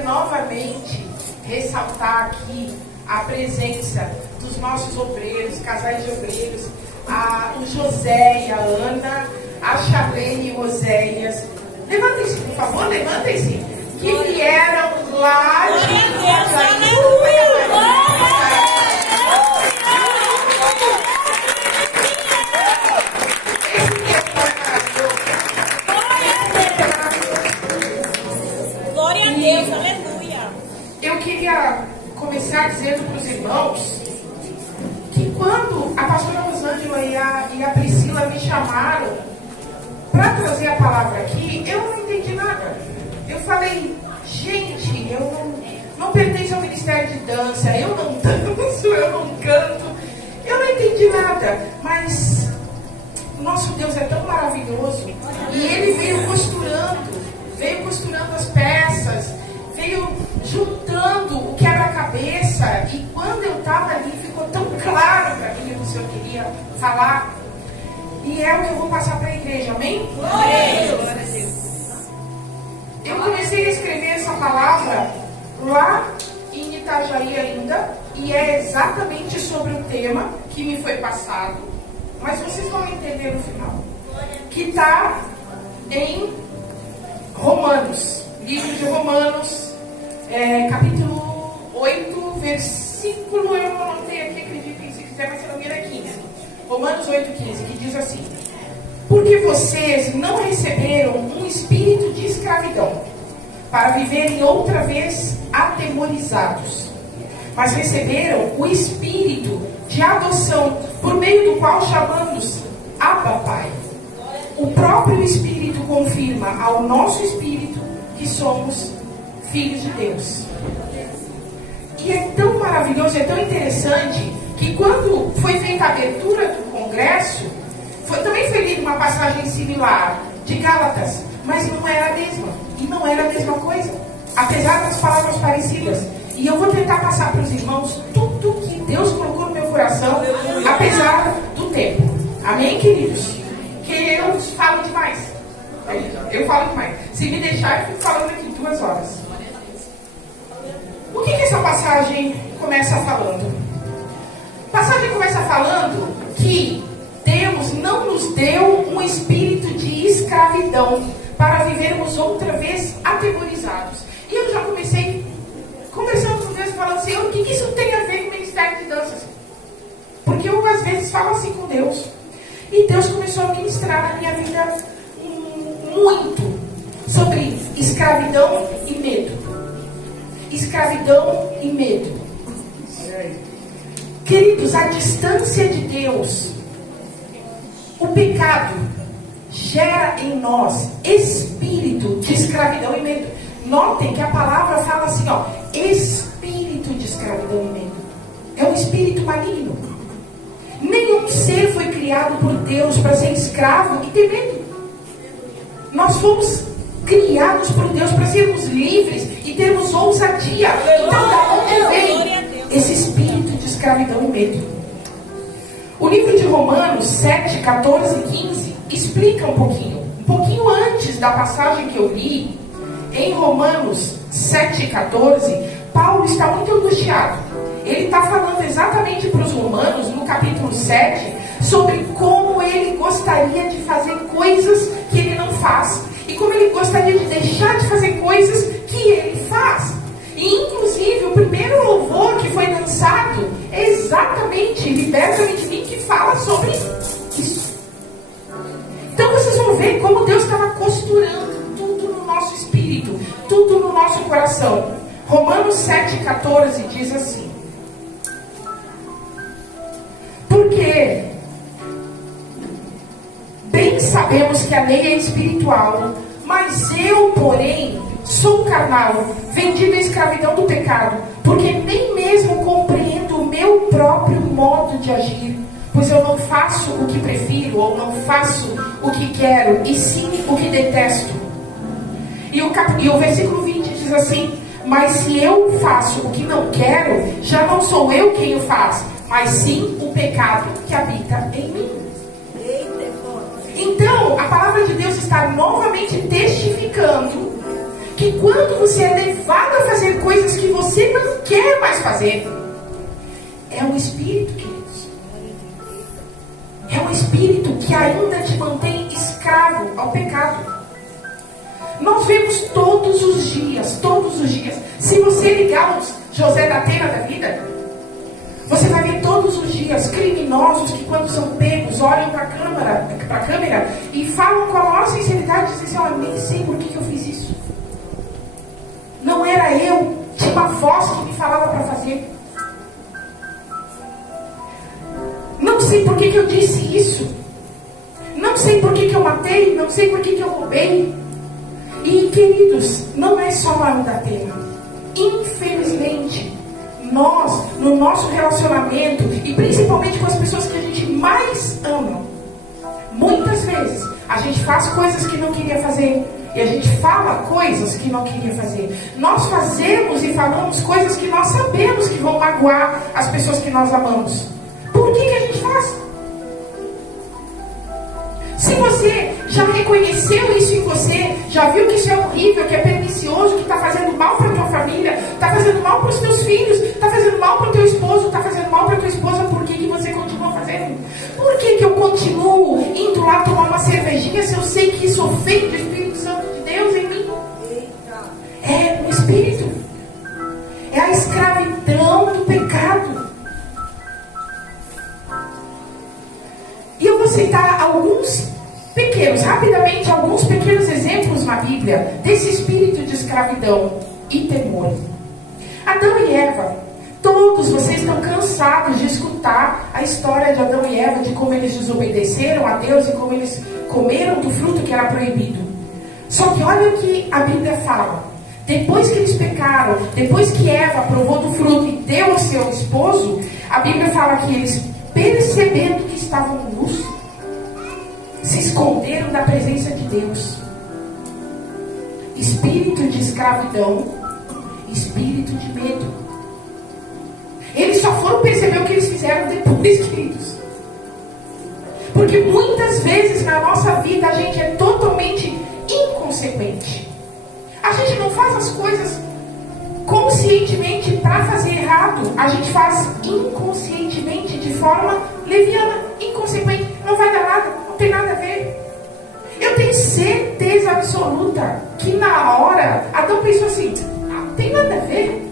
queria novamente ressaltar aqui a presença dos nossos obreiros, casais de obreiros, o José e a Ana, a Charlene e o Oséias. Levantem-se, por favor, levantem-se. Que vieram lá de Glória a Deus, aleluia. Eu queria começar dizendo para os irmãos que quando a pastora Rosângela e a Priscila me chamaram para trazer a palavra aqui, eu não entendi nada. Eu falei, gente, eu não pertenço ao ministério de dança, eu não danço, eu não canto, eu não entendi nada, mas o nosso Deus é tão maravilhoso e Ele veio costurando as peças, veio juntando o quebra-cabeça, e quando eu estava ali ficou tão claro para mim o que o Senhor queria falar, e é o que eu vou passar para a igreja, amém? Glória a Deus. Eu comecei a escrever essa palavra lá em Itajaí ainda, e é exatamente sobre o tema que me foi passado, mas vocês vão entender no final, que está em Romanos, livro de Romanos, capítulo 8, versículo, eu não anotei aqui, acreditem se quiser, mas se não me engano é 15. Romanos 8, 15, que diz assim: porque vocês não receberam um espírito de escravidão, para viverem outra vez atemorizados, mas receberam o espírito de adoção, por meio do qual chamamos Abba, Pai. O próprio Espírito confirma ao nosso espírito que somos filhos de Deus. E é tão maravilhoso, é tão interessante, que quando foi feita a abertura do congresso, também foi lida uma passagem similar de Gálatas, mas não era a mesma, e não era a mesma coisa, apesar das palavras parecidas. E eu vou tentar passar para os irmãos tudo que Deus colocou no meu coração, apesar do tempo. Amém, queridos? Que eu falo demais. Eu falo demais. Se me deixar, eu fico falando aqui 2 horas. O que essa passagem começa falando? A passagem começa falando que Deus não nos deu um espírito de escravidão para vivermos outra vez atemorizados. E eu já comecei conversando com Deus, falando, Senhor, o que isso tem a ver com o ministério de danças? Porque eu às vezes falo assim com Deus. E Deus começou a ministrar na minha vida muito sobre escravidão e medo. Escravidão e medo. Queridos, a distância de Deus, o pecado gera em nós espírito de escravidão e medo. Notem que a palavra fala assim, ó, espírito de escravidão e medo. É um espírito maligno. Nenhum ser foi criado por Deus para ser escravo e ter medo. Nós fomos criados por Deus para sermos livres e termos ousadia. Então, da onde vem esse espírito de escravidão e medo? O livro de Romanos 7, 14 e 15 explica um pouquinho antes da passagem que eu li. Em Romanos 7, 14, Paulo está muito angustiado. Ele está falando exatamente para os romanos, no capítulo 7, sobre como ele gostaria de fazer coisas que ele não faz. E como ele gostaria de deixar de fazer coisas que ele faz. E inclusive o primeiro louvor que foi lançado é exatamente Liberta-me de mim, que fala sobre isso. Então vocês vão ver como Deus estava costurando tudo no nosso espírito, tudo no nosso coração. Romanos 7,14 diz assim: porque bem sabemos que a lei é espiritual, mas eu, porém, sou carnal, vendido à escravidão do pecado, porque nem mesmo compreendo o meu próprio modo de agir, pois eu não faço o que prefiro, ou não faço o que quero, e sim o que detesto. E o versículo 20 diz assim: mas se eu faço o que não quero, já não sou eu quem o faz, mas sim o pecado que habita em mim. Então, a palavra de Deus está novamente testificando que quando você é levado a fazer fazer. É o espírito, queridos. É o espírito que ainda te mantém escravo ao pecado. Nós vemos todos os dias. Se você ligar os José da Atena da vida, você vai ver todos os dias criminosos que, quando são pegos, olham para a câmera e falam com a maior sinceridade e dizem assim: olha, nem sei por que eu fiz isso. Não era eu, tinha uma voz que me falava para fazer. Não sei por que eu disse isso. Não sei por que eu matei, não sei por que eu roubei. E, queridos, não é só Maria da Atena. Infelizmente, nós, no nosso relacionamento, e principalmente com as pessoas que a gente mais ama, muitas vezes a gente faz coisas que não queria fazer, e a gente fala coisas que não queria fazer. Nós fazemos e falamos coisas que nós sabemos que vão magoar as pessoas que nós amamos. Por que a gente faz? Se você já reconheceu isso em você, já viu que isso é horrível, que é pernicioso, que está fazendo mal para a tua família, está fazendo mal para os teus filhos, está fazendo mal para o teu esposo, está fazendo mal para a tua esposa, por que você continua fazendo? Por que eu continuo indo lá tomar uma cervejinha se eu sei que isso ofende o Espírito Santo de Deus em mim? É o Espírito. É a escravidão do pecado. E eu vou citar rapidamente alguns pequenos exemplos na Bíblia desse espírito de escravidão e temor. Adão e Eva, todos vocês estão cansados de escutar a história de Adão e Eva, de como eles desobedeceram a Deus e como eles comeram do fruto que era proibido. Só que olha o que a Bíblia fala. Depois que eles pecaram, depois que Eva provou do fruto e deu ao seu esposo, a Bíblia fala que eles, percebendo que estavam nus, se esconderam da presença de Deus. Espírito de escravidão, espírito de medo. Eles só foram perceber o que eles fizeram depois, queridos. Porque muitas vezes na nossa vida a gente é totalmente inconsequente. A gente não faz as coisas conscientemente para fazer errado. A gente faz inconscientemente, de forma leviana, inconsequente. Não vai dar nada, não tem nada a ver. Eu tenho certeza absoluta que na hora Adão pensou assim: não tem nada a ver.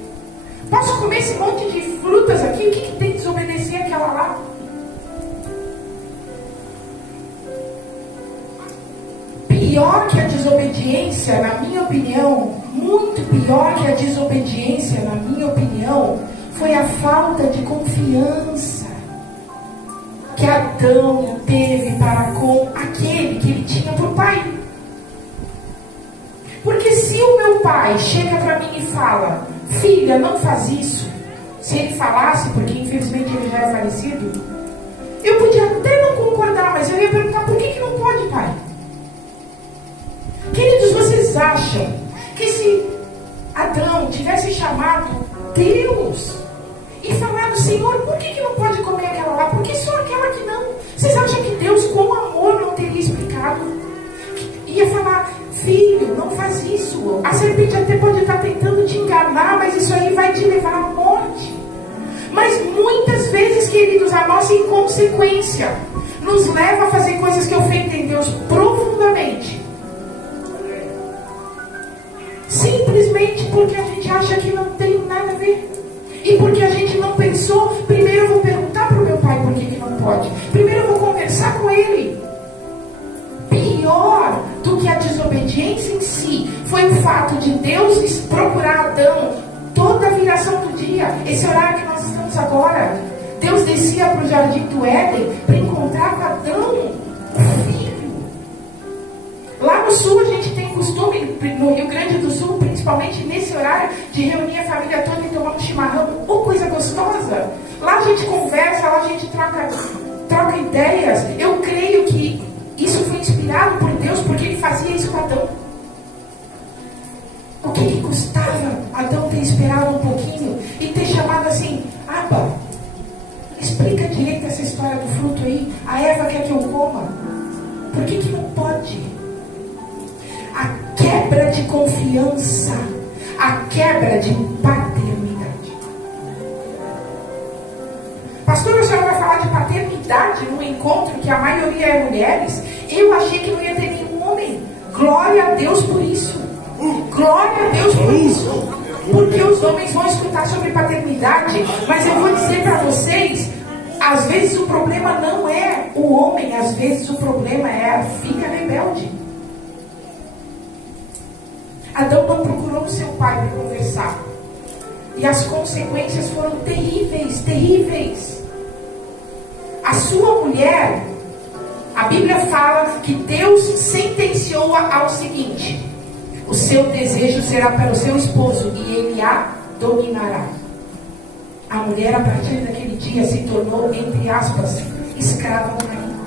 Posso comer esse monte de frutas aqui? O que tem que desobedecer aquela lá? Pior que a desobediência, na minha opinião, muito pior que a desobediência, na minha opinião, foi a falta de confiança que Adão teve para com aquele que ele tinha por pai. Porque se o meu pai chega para mim e fala: filha, não faz isso. Se ele falasse, porque infelizmente ele já é falecido, eu podia até não concordar, mas eu ia perguntar: por que não pode, pai? Queridos, vocês acham que se Adão tivesse chamado Deus e falado: Senhor, por que não pode comer aquela lá? Por que só aquela que não? Vocês acham que Deus, com amor, não teria explicado? Ia falar: filho, não faz isso. A serpente até pode estar tentando te enganar, mas isso aí vai te levar à morte. Mas muitas vezes, queridos, a nossa inconsequência nos leva a fazer coisas que ofendem Deus profundamente. Simplesmente porque a gente acha que não tem nada a ver. E porque a gente não pensou: primeiro eu vou perguntar para o meu pai por que não pode. Primeiro eu vou conversar com ele. Pior do que a desobediência em si foi o fato de Deus procurar Adão toda a viração do dia. Esse horário que nós estamos agora, Deus descia para o jardim do Éden para encontrar com Adão, o filho. Lá no sul a gente tem costume, no Rio Grande do Sul, principalmente nesse horário, de reunir a família toda e tomar um chimarrão. Oh, coisa gostosa! Lá a gente conversa, lá a gente troca ideias. Eu creio que isso foi inspirado por Deus, porque ele fazia isso com Adão. O que custava Adão ter esperado um pouquinho e ter chamado assim: Abba, explica direito essa história do fruto aí. A Eva quer que eu coma. Por que não pode? A quebra de confiança, a quebra de paternidade. cidade, num encontro que a maioria é mulheres, eu achei que não ia ter nenhum homem. Glória a Deus por isso. Glória a Deus por isso. Porque os homens vão escutar sobre paternidade, mas eu vou dizer para vocês, às vezes o problema não é o homem, às vezes o problema é a filha rebelde. Adão não procurou o seu pai para conversar. E as consequências foram terríveis, terríveis. A sua mulher, a Bíblia fala que Deus sentenciou-a ao seguinte: o seu desejo será para o seu esposo e ele a dominará. A mulher, a partir daquele dia, se tornou, entre aspas, escrava do marido.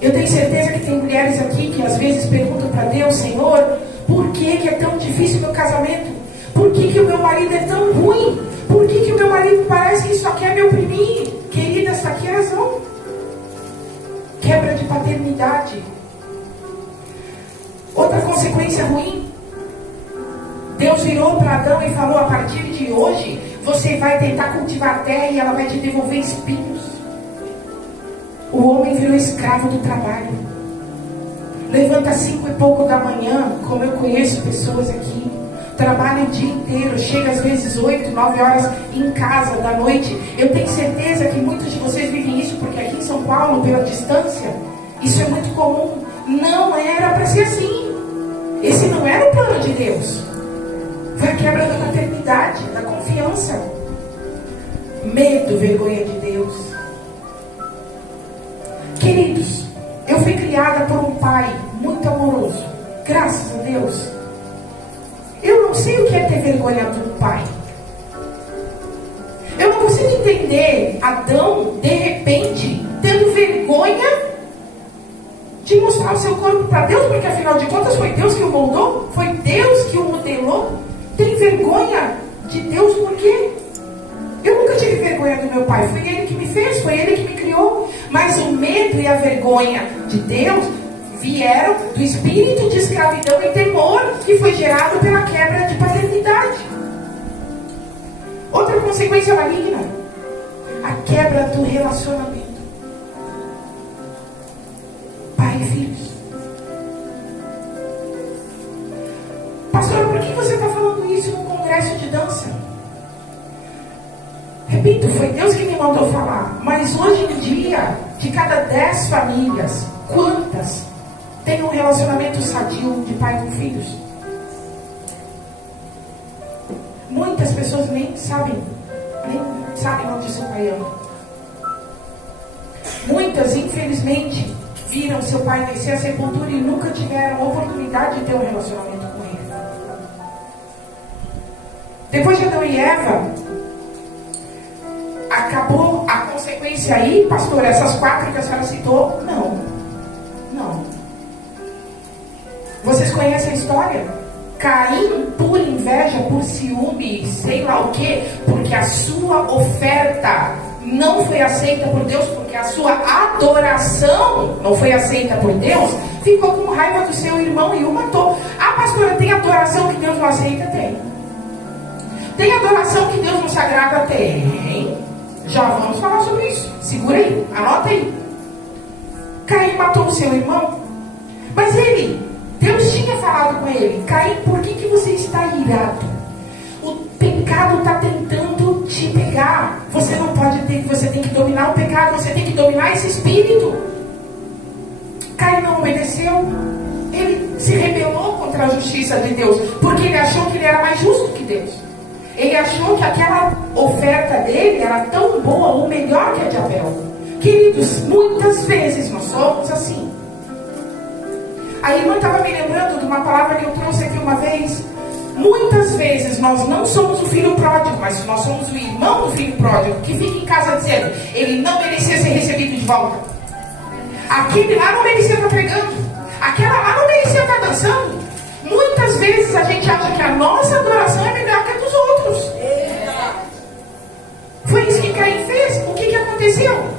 Eu tenho certeza que tem mulheres aqui que às vezes perguntam para Deus: Senhor, por que é tão difícil o meu casamento? Por que o meu marido é tão ruim? Por que o meu marido parece que só quer me oprimir? Querida, essa aqui é a razão. Quebra de paternidade. Outra consequência ruim, Deus virou para Adão e falou: a partir de hoje você vai tentar cultivar a terra e ela vai te devolver espinhos. O homem virou escravo do trabalho. Levanta às 5 e pouco da manhã, como eu conheço pessoas aqui, trabalha o dia inteiro, chega às vezes 8, 9 horas em casa da noite. Eu tenho certeza que muitos de vocês vivem isso, porque aqui em São Paulo, pela distância, isso é muito comum. Não era para ser assim. Esse não era o plano de Deus. Foi a quebra da paternidade, da confiança. Medo, vergonha de Deus. Queridos, eu fui criada por um pai muito amoroso, graças a Deus. Eu não sei o que é ter vergonha do pai. Eu não consigo entender Adão, de repente, tendo vergonha de mostrar o seu corpo para Deus, porque afinal de contas foi Deus que o moldou, foi Deus que o modelou. Tem vergonha de Deus por quê? Eu nunca tive vergonha do meu pai, foi ele que me fez, foi ele que me criou. Mas o medo e a vergonha de Deus vieram do espírito de escravidão e temor que foi gerado pela quebra de paternidade. Outra consequência maligna, a quebra do relacionamento. Pai e filhos. Pastor, por que você está falando isso num congresso de dança? Repito, foi Deus que me mandou falar. Mas hoje em dia, de cada 10 famílias, quantas têm um relacionamento sadio de pai com filhos? Muitas pessoas nem sabem onde seu pai anda. Muitas, infelizmente, viram seu pai descer a sepultura e nunca tiveram a oportunidade de ter um relacionamento com ele. Depois de Adão e Eva, acabou a consequência aí, pastor, essas 4 que a senhora citou? Não. Vocês conhecem a história? Caim, por inveja, por ciúme, sei lá o que, porque a sua oferta não foi aceita por Deus, porque a sua adoração não foi aceita por Deus, ficou com raiva do seu irmão e o matou. Ah, pastora, tem adoração que Deus não aceita? Tem. Tem adoração que Deus não se agrada? Tem. Já vamos falar sobre isso. Segura aí, anota aí. Caim matou o seu irmão, mas Deus tinha falado com ele: Caim, por que você está irado? O pecado está tentando te pegar. Você não pode ter, você tem que dominar o pecado, você tem que dominar esse espírito. Caim não obedeceu. Ele se rebelou contra a justiça de Deus, porque ele achou que ele era mais justo que Deus. Ele achou que aquela oferta dele era tão boa ou melhor que a de Abel. Queridos, muitas vezes nós somos assim. A irmã estava me lembrando de uma palavra que eu trouxe aqui uma vez. Muitas vezes nós não somos o filho pródigo, mas nós somos o irmão do filho pródigo, que fica em casa dizendo: ele não merecia ser recebido de volta. Aquele lá não merecia estar pregando. Aquela lá não merecia estar dançando. Muitas vezes a gente acha que a nossa adoração é melhor que a dos outros. Foi isso que Caim fez. O que aconteceu?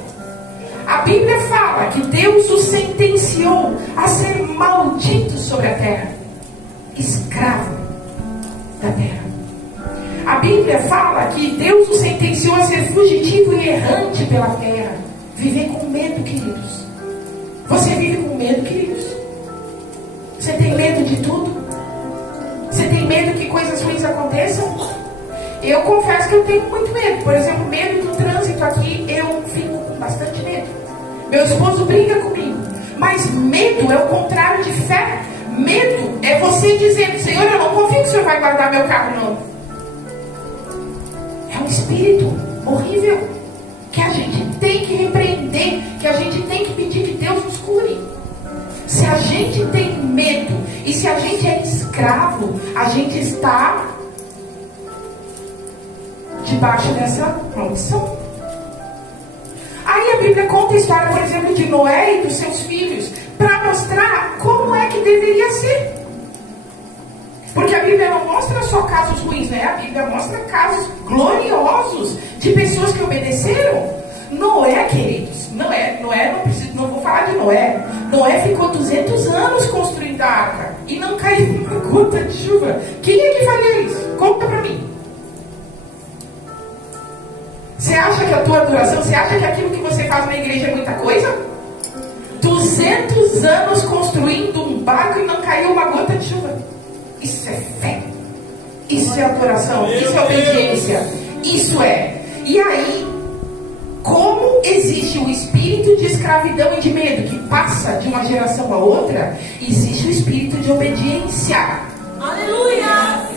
A Bíblia fala que Deus o sentenciou a ser maldito sobre a terra, escravo da terra. A Bíblia Bíblia fala que Deus o sentenciou a ser fugitivo e errante pela terra. Viver com medo, queridos. Você vive com medo, queridos? Você tem medo de tudo? Você tem medo que coisas ruins aconteçam? Eu confesso que eu tenho muito medo. Por exemplo, medo do trânsito aqui, eu fico com bastante medo. Meu esposo briga comigo. Mas medo é o contrário de fé. Medo é você dizendo: Senhor, eu não confio que o Senhor vai guardar meu carro, não. É um espírito horrível que a gente tem que repreender, que a gente tem que pedir que Deus nos cure. Se a gente tem medo e se a gente é escravo, a gente está debaixo dessa maldição. Aí a Bíblia conta a história, por exemplo, de Noé e dos seus filhos, para mostrar como é que deveria ser. Porque a Bíblia não mostra só casos ruins, né? A Bíblia mostra casos gloriosos de pessoas que obedeceram. Noé, queridos, Noé, não vou falar de Noé. Noé ficou 200 anos construindo a arca e não caiu uma gota de chuva. Quem é que faria isso? Conta pra mim. Você acha que a tua adoração, você acha que aquilo que você faz na igreja é muita coisa? 200 anos construindo um barco e não caiu uma gota de chuva. Isso é fé. Isso é adoração. Isso é obediência. Isso é. E aí, como existe o espírito de escravidão e de medo que passa de uma geração a outra, existe o espírito de obediência. Aleluia!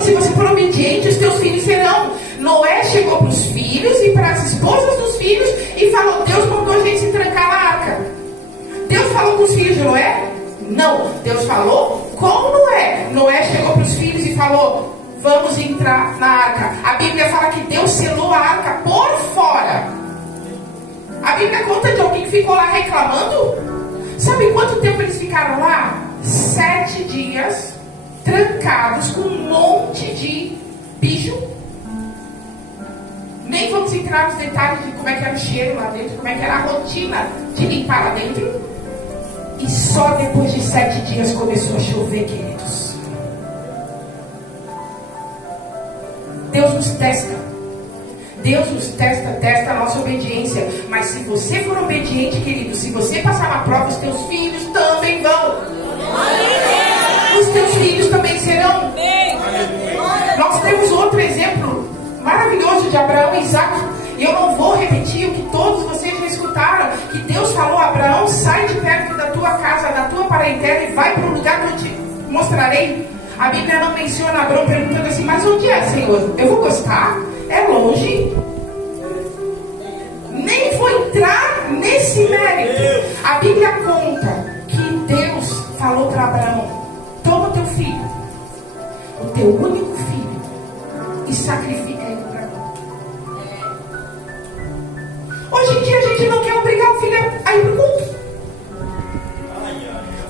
Se você for obediente, os teus filhos serão. Noé chegou para os filhos e para as esposas dos filhos e falou: Deus mandou a gente se trancar na arca. Deus falou com os filhos de Noé? Não. Deus falou com Noé. Noé chegou para os filhos e falou: vamos entrar na arca. A Bíblia fala que Deus selou a arca por fora. A Bíblia conta de alguém que ficou lá reclamando. Sabe quanto tempo eles ficaram lá? 7 dias trancados com um monte de bicho. Nem vamos entrar nos detalhes de como é que era o cheiro lá dentro, como é que era a rotina de limpar lá dentro. E só depois de 7 dias começou a chover, queridos. Deus nos testa. Deus nos testa a nossa obediência. Mas se você for obediente, querido, se você passar na prova, os teus filhos também vão. Os teus filhos também serão. Nós temos outro exemplo maravilhoso de Abraão e Isaac. E eu não vou repetir o que todos vocês já escutaram. Que Deus falou a Abraão: sai de perto da tua casa, da tua parentela e vai para o lugar que eu te mostrarei. A Bíblia não menciona Abraão perguntando assim: mas onde é, Senhor? Eu vou gostar? É longe? Nem vou entrar nesse mérito. A Bíblia conta que Deus falou para Abraão: toma teu filho, o teu único filho, e sacrifica ele para mim. Hoje em dia a gente não quer obrigar o filho a ir para o culto.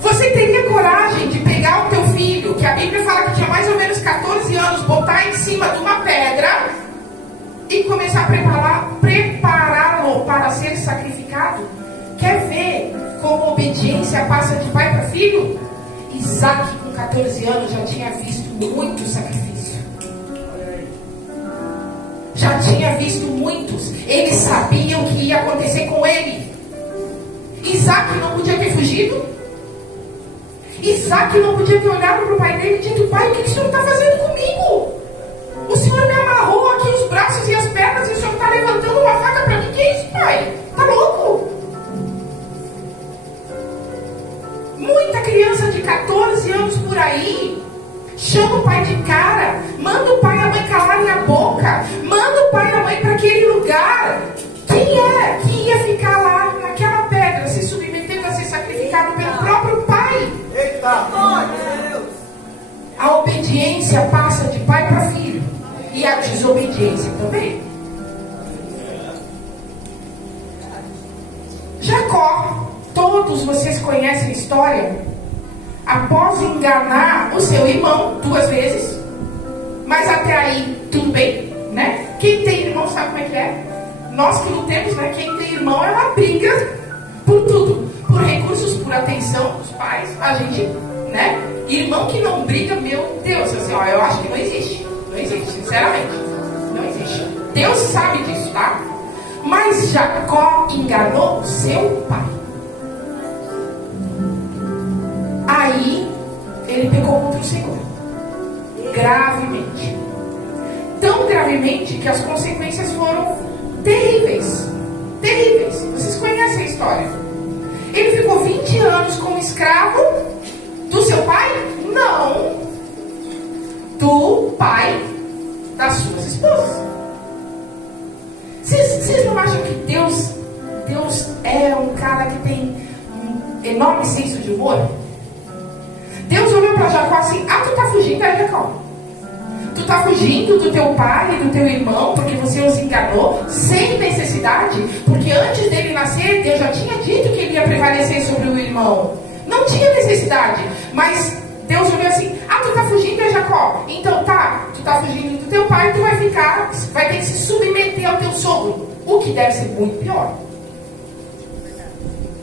Você teria coragem de pegar o teu filho, que a Bíblia fala que tinha mais ou menos 14 anos, botar em cima de uma pedra e começar a prepará-lo para ser sacrificado? Quer ver como a obediência passa de pai para filho? Isaac, com 14 anos, já tinha visto muito sacrifício. Já tinha visto muitos. Eles sabiam o que ia acontecer com ele. Isaac não podia ter fugido. Isaac não podia ter olhado para o pai dele e dito: pai, o que o senhor está fazendo comigo? O senhor me amarrou aqui os braços e as pernas e o senhor está levantando uma faca para mim. Que é isso, pai? Tá louco? Muita criança de 14 anos por aí chama o pai de cara, manda o pai e a mãe calarem a boca, manda o pai e a mãe para aquele lugar. Quem é que ia ficar lá naquela pedra se submetendo a ser sacrificado pelo próprio pai? Eita! A obediência passa de pai para filho, e a desobediência também. Jacó, todos vocês conhecem a história. Após enganar o seu irmão 2 vezes, mas até aí tudo bem, né? Quem tem irmão sabe como é que é. Nós que não temos, né? Quem tem irmão é uma briga por tudo, por recursos, por atenção dos pais. A gente, né? Irmão que não briga, meu Deus, assim, ó, eu acho que não existe. Não existe. Sinceramente, não existe. Deus sabe disso, tá? Mas Jacó enganou seu pai. Aí ele pecou contra o Senhor, gravemente. Tão gravemente que as consequências foram terríveis. Terríveis. Vocês conhecem a história. Ele ficou 20 anos como escravo do seu pai? Não. Do pai das suas esposas. Vocês não acham que Deus é um cara que tem um enorme senso de humor? Deus olhou para Jacó assim: ah, tu tá fugindo aí, Jacó? Tu tá fugindo do teu pai e do teu irmão porque você os enganou sem necessidade? Porque antes dele nascer, Deus já tinha dito que ele ia prevalecer sobre o irmão. Não tinha necessidade. Mas Deus olhou assim: ah, tu tá fugindo, é Jacó? Então tá, tu tá fugindo do teu pai, tu vai ter que se submeter ao teu sogro. O que deve ser muito pior.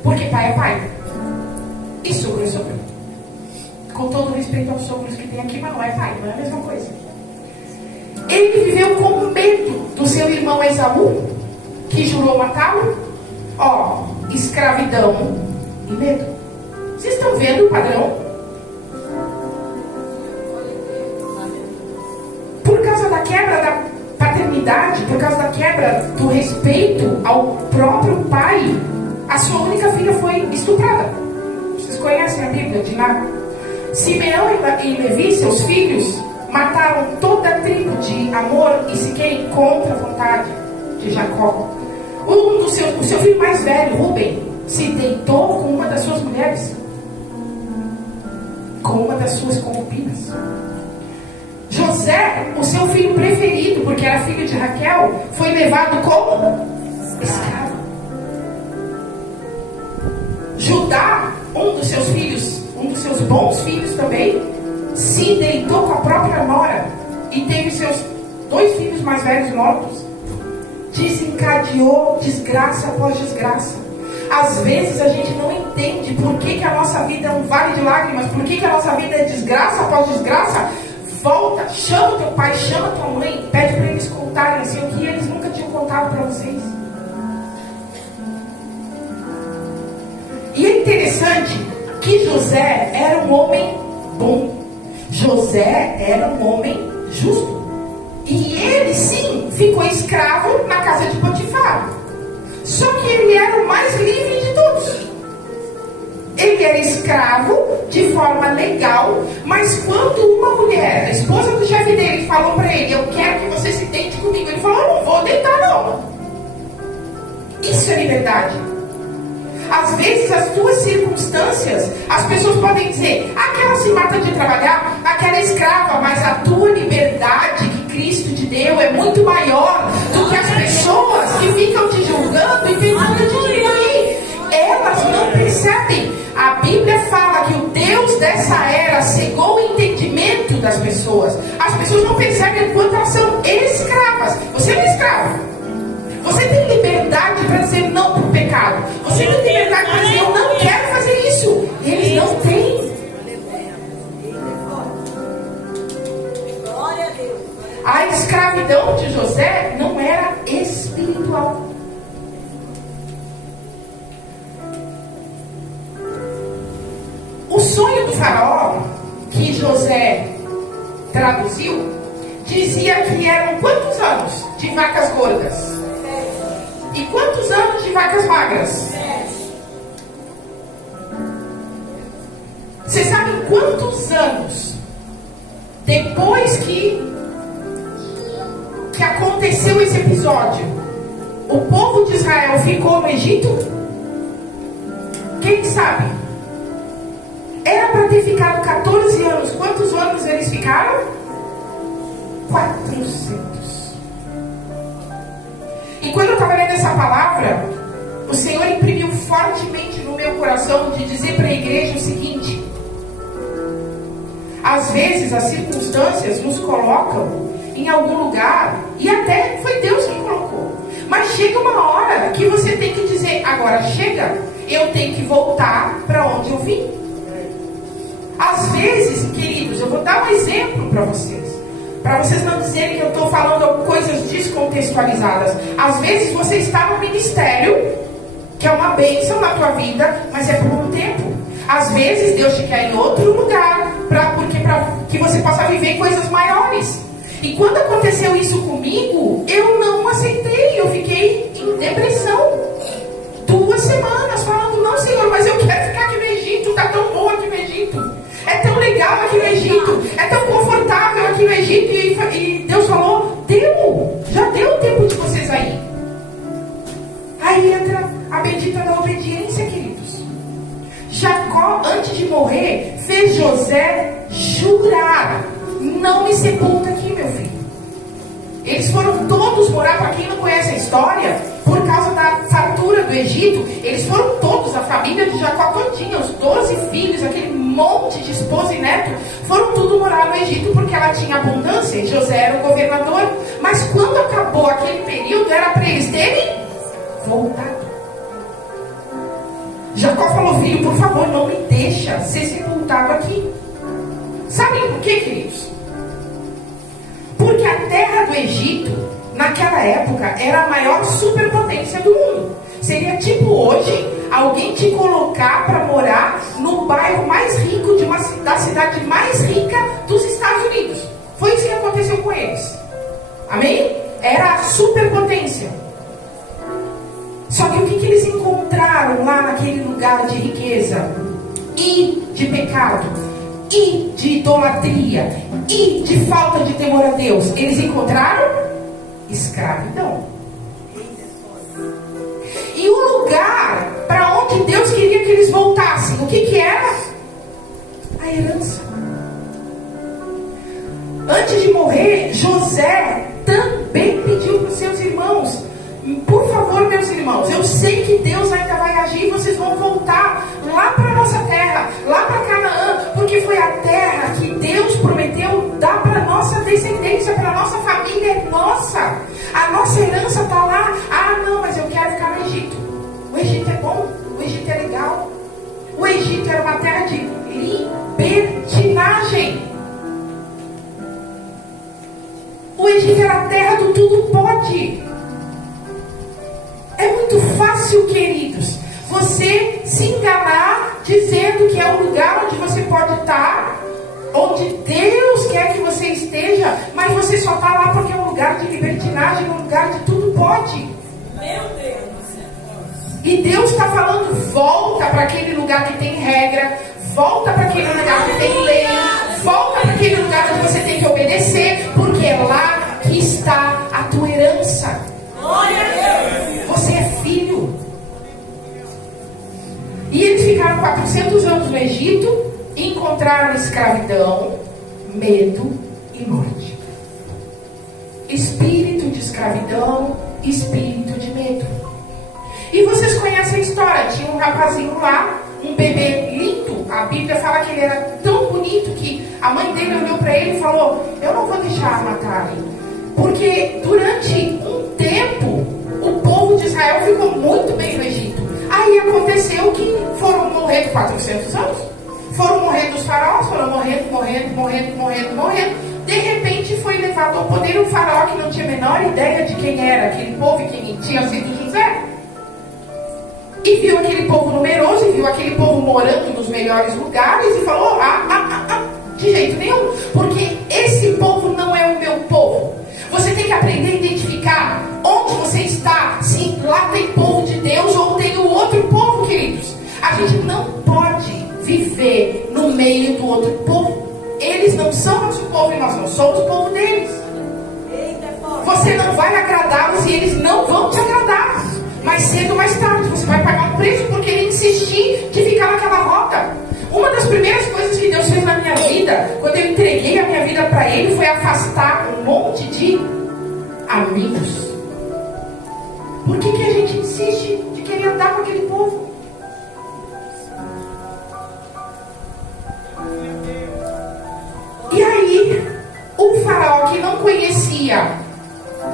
Porque pai é pai. E sogro é sogro. Com todo respeito aos sogros que tem aqui, mas não é pai, não é a mesma coisa. Ele viveu com medo do seu irmão Esaú, que jurou matá-lo. Ó, escravidão e medo. Vocês estão vendo o padrão? Por causa da quebra da paternidade, por causa da quebra do respeito ao próprio pai, a sua única filha foi estuprada. Vocês conhecem a Bíblia, Diná? Simeão e Levi, seus filhos, mataram toda a tribo de Amor e Siquém contra a vontade de Jacó. O seu filho mais velho, Rúben, se deitou com uma das suas mulheres, com uma das suas concubinas. José, o seu filho preferido, porque era filho de Raquel, foi levado como escravo. Judá, um dos seus filhos, um dos seus bons filhos também, se deitou com a própria nora e teve seus 2 filhos mais velhos mortos. Desencadeou desgraça após desgraça. Às vezes a gente não entende por que a nossa vida é um vale de lágrimas, por que a nossa vida é desgraça após desgraça. Volta, chama teu pai, chama tua mãe, pede para eles contarem assim, o que eles nunca tinham contado para vocês. E é interessante que José era um homem bom. José era um homem justo. E ele sim ficou escravo na casa de Potifar. Só que ele era o mais livre de todos. Ele era escravo de forma legal, mas quando uma mulher, a esposa do chefe dele, falou para ele: eu quero que você se deite comigo, ele falou: eu não vou deitar não. Isso é liberdade. Às vezes as tuas circunstâncias, as pessoas podem dizer: aquela se mata de trabalhar, aquela é escrava, mas a tua liberdade que Cristo te deu é muito maior do que as pessoas que ficam te julgando e tentando te diminuir. Elas não percebem. A Bíblia fala que o Deus dessa era cegou o entendimento das pessoas. As pessoas não percebem o quanto elas são escravas. Você não é escravo. Você tem liberdade para dizer não para o pecado. Você tem liberdade para dizer: eu não quero fazer isso. Eles não têm. A escravidão de José não era espiritual. O sonho do faraó, que José traduziu, dizia que eram quantos anos de vacas gordas? E quantos anos de vacas magras? Vocês sabem quantos anos depois que aconteceu esse episódio, o povo de Israel ficou no Egito? Quem sabe? Era para ter ficado 14 anos. Quantos anos eles ficaram? 400. E quando eu estava lendo essa palavra, o Senhor imprimiu fortemente no meu coração de dizer para a igreja o seguinte: às vezes as circunstâncias nos colocam em algum lugar, e até foi Deus quem colocou, mas chega uma hora que você tem que dizer: agora chega, eu tenho que voltar para onde eu vim. Às vezes, queridos, eu vou dar um exemplo para vocês. para vocês não dizerem que eu estou falando coisas descontextualizadas. Às vezes você está no ministério, que é uma bênção na tua vida, mas é por um tempo. Às vezes Deus te quer em outro lugar, para que você possa viver coisas maiores. E quando aconteceu isso comigo, eu não aceitei, eu fiquei em depressão. 2 semanas falando, não, Senhor, mas eu quero ficar aqui no Egito, está tão bom aqui no Egito. É tão legal aqui no Egito, é tão confortável aqui no Egito. E Deus falou, já deu o tempo de vocês aí. Aí entra a bendita da obediência, queridos. Jacó, antes de morrer, fez José jurar: não me sepulta aqui, meu filho. Eles foram todos morar, para quem não conhece a história, por causa da fartura do Egito, eles foram todos, a família de Jacó todinha, os 12 filhos, aquele monte de esposa e neto, foram tudo morar no Egito, porque ela tinha abundância, e José era o governador. Mas quando acabou aquele período, era para eles terem voltado. Jacó falou: filho, por favor, não me deixa ser sepultado aqui. Sabem por quê, queridos? Porque a terra do Egito, naquela época, era a maior superpotência do mundo. Seria tipo hoje, alguém te colocar para morar no bairro mais rico da cidade mais rica dos Estados Unidos. Foi isso que aconteceu com eles. Amém? Era a superpotência. Só que o que eles encontraram lá naquele lugar de riqueza e de pecado, e de idolatria, e de falta de temor a Deus? Eles encontraram escravidão. E o lugar para onde Deus queria que eles voltassem, o que era? A herança. Antes de morrer, José também pediu para os seus irmãos: por favor, meus irmãos, eu sei que Deus ainda vai agir e vocês vão voltar lá para a nossa terra, lá para Canaã, porque foi a terra que Deus prometeu dar para a nossa descendência, para a nossa família, é nossa. A nossa herança está lá. Ah, não, mas eu quero ficar no Egito. O Egito é bom, o Egito é legal. O Egito era uma terra de libertinagem. O Egito era a terra do tudo pode. É muito fácil, queridos, você se enganar dizendo que é um lugar onde você pode estar, onde Deus quer que você esteja, mas você só está lá porque é um lugar de libertinagem, um lugar de tudo pode. Meu Deus. E Deus está falando: volta para aquele lugar que tem regra, volta para aquele lugar que tem lei, volta para aquele lugar onde você tem que obedecer, porque é lá que está a tua herança. Glória a Deus. Você é filho. E eles ficaram 400 anos no Egito e encontraram escravidão, medo e morte. Espírito de escravidão, espírito de medo. E vocês conhecem a história. Tinha um rapazinho lá, um bebê lindo. A Bíblia fala que ele era tão bonito que a mãe dele olhou para ele e falou: eu não vou deixar matarem. Porque durante um tempo o povo de Israel ficou muito bem no Egito. Aí aconteceu que foram morrendo 400 anos. Foram morrendo os faraós, foram morrendo. De repente foi levado ao poder um faraó que não tinha a menor ideia de quem era aquele povo e quem tinha sido José. E viu aquele povo numeroso, e viu aquele povo morando nos melhores lugares, e falou: de jeito nenhum, porque esse povo não é o meu povo. Você tem que aprender a identificar onde você está, se lá tem povo de Deus ou tem o outro povo, queridos. A gente não pode viver no meio do outro povo. Eles não são nosso povo e nós não somos o povo deles. Você não vai agradá-los e eles não vão te agradar. Mais cedo ou mais tarde você vai pagar um preço por querer insistir de ficar naquela rota. Uma das primeiras coisas que Deus fez na minha vida, quando eu entreguei a minha vida para Ele, foi afastar um monte de amigos. Por que a gente insiste de querer andar com aquele povo? E aí, o faraó, que não conhecia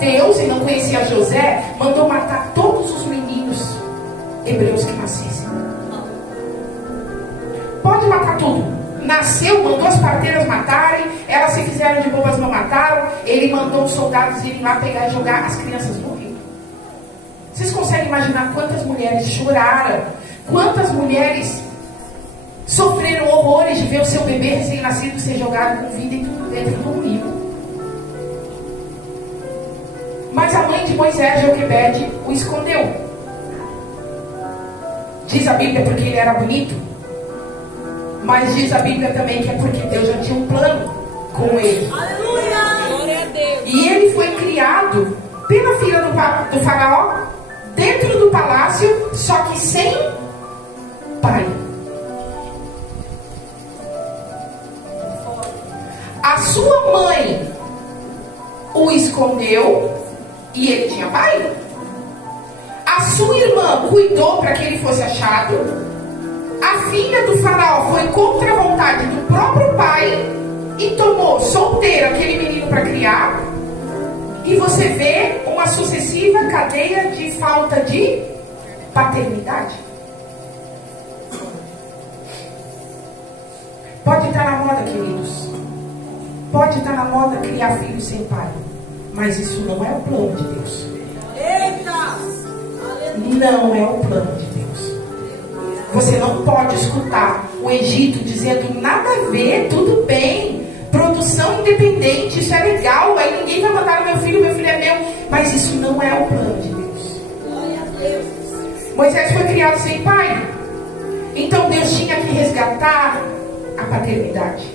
Deus e não conhecia José, mandou matar todos os meninos hebreus que nascessem. Pode matar tudo. Nasceu, mandou as parteiras matarem, elas se fizeram de bobas, não mataram. ele mandou os soldados irem lá pegar e jogar, as crianças no rio. Vocês conseguem imaginar quantas mulheres choraram? Quantas mulheres sofreram horrores de ver o seu bebê recém-nascido ser jogado com vida dentro do rio? Mas a mãe de Moisés, Joquebede, o escondeu. Diz a Bíblia porque ele era bonito, mas diz a Bíblia também que é porque Deus já tinha um plano com ele. Aleluia! Glória a Deus! E ele foi criado pela filha do faraó, dentro do palácio, só que sem pai. A sua mãe o escondeu e ele tinha pai. A sua irmã cuidou para que ele fosse achado. A filha do faraó foi contra a vontade do próprio pai e tomou solteiro aquele menino para criar. E você vê uma sucessiva cadeia de falta de paternidade. Pode estar na moda, queridos. Pode estar na moda criar filhos sem pai. Mas isso não é o plano de Deus. Eita! Não é o plano de Deus. Você não pode escutar o Egito dizendo nada a ver, tudo bem, produção independente, isso é legal, aí ninguém vai matar o meu filho é meu. Mas isso não é o plano de Deus. Glória a Deus! Moisés foi criado sem pai. Então Deus tinha que resgatar a paternidade.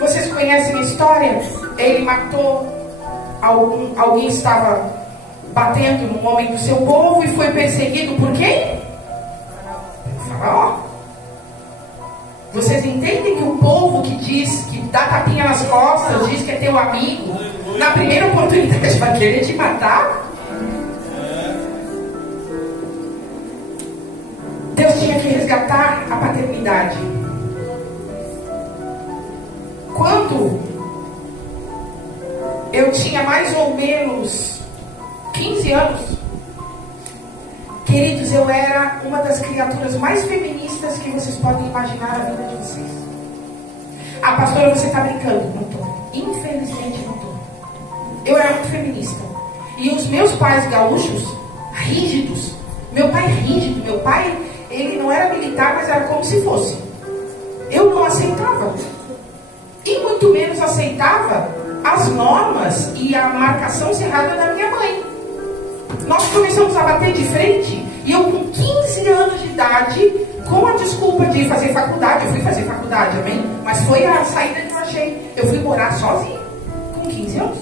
Vocês conhecem a história? Ele matou, alguém estava batendo no homem do seu povo e foi perseguido por quem? Pelo faraó. Vocês entendem que o povo que diz, que dá tapinha nas costas, diz que é teu amigo, na primeira oportunidade vai querer te matar? Deus tinha que resgatar a paternidade. Quando eu tinha mais ou menos 15 anos, queridos, eu era uma das criaturas mais feministas que vocês podem imaginar na vida de vocês. Ah, pastora, você está brincando? Não estou. Infelizmente não estou. Eu era muito feminista. E os meus pais gaúchos, rígidos. Meu pai rígido. Meu pai, ele não era militar, mas era como se fosse. Eu não aceitava. E muito menos aceitava as normas e a marcação cerrada da minha mãe. Nós começamos a bater de frente e eu com 15 anos de idade, com a desculpa de fazer faculdade, eu fui fazer faculdade, amém? Mas foi a saída que eu achei. Eu fui morar sozinha, com 15 anos.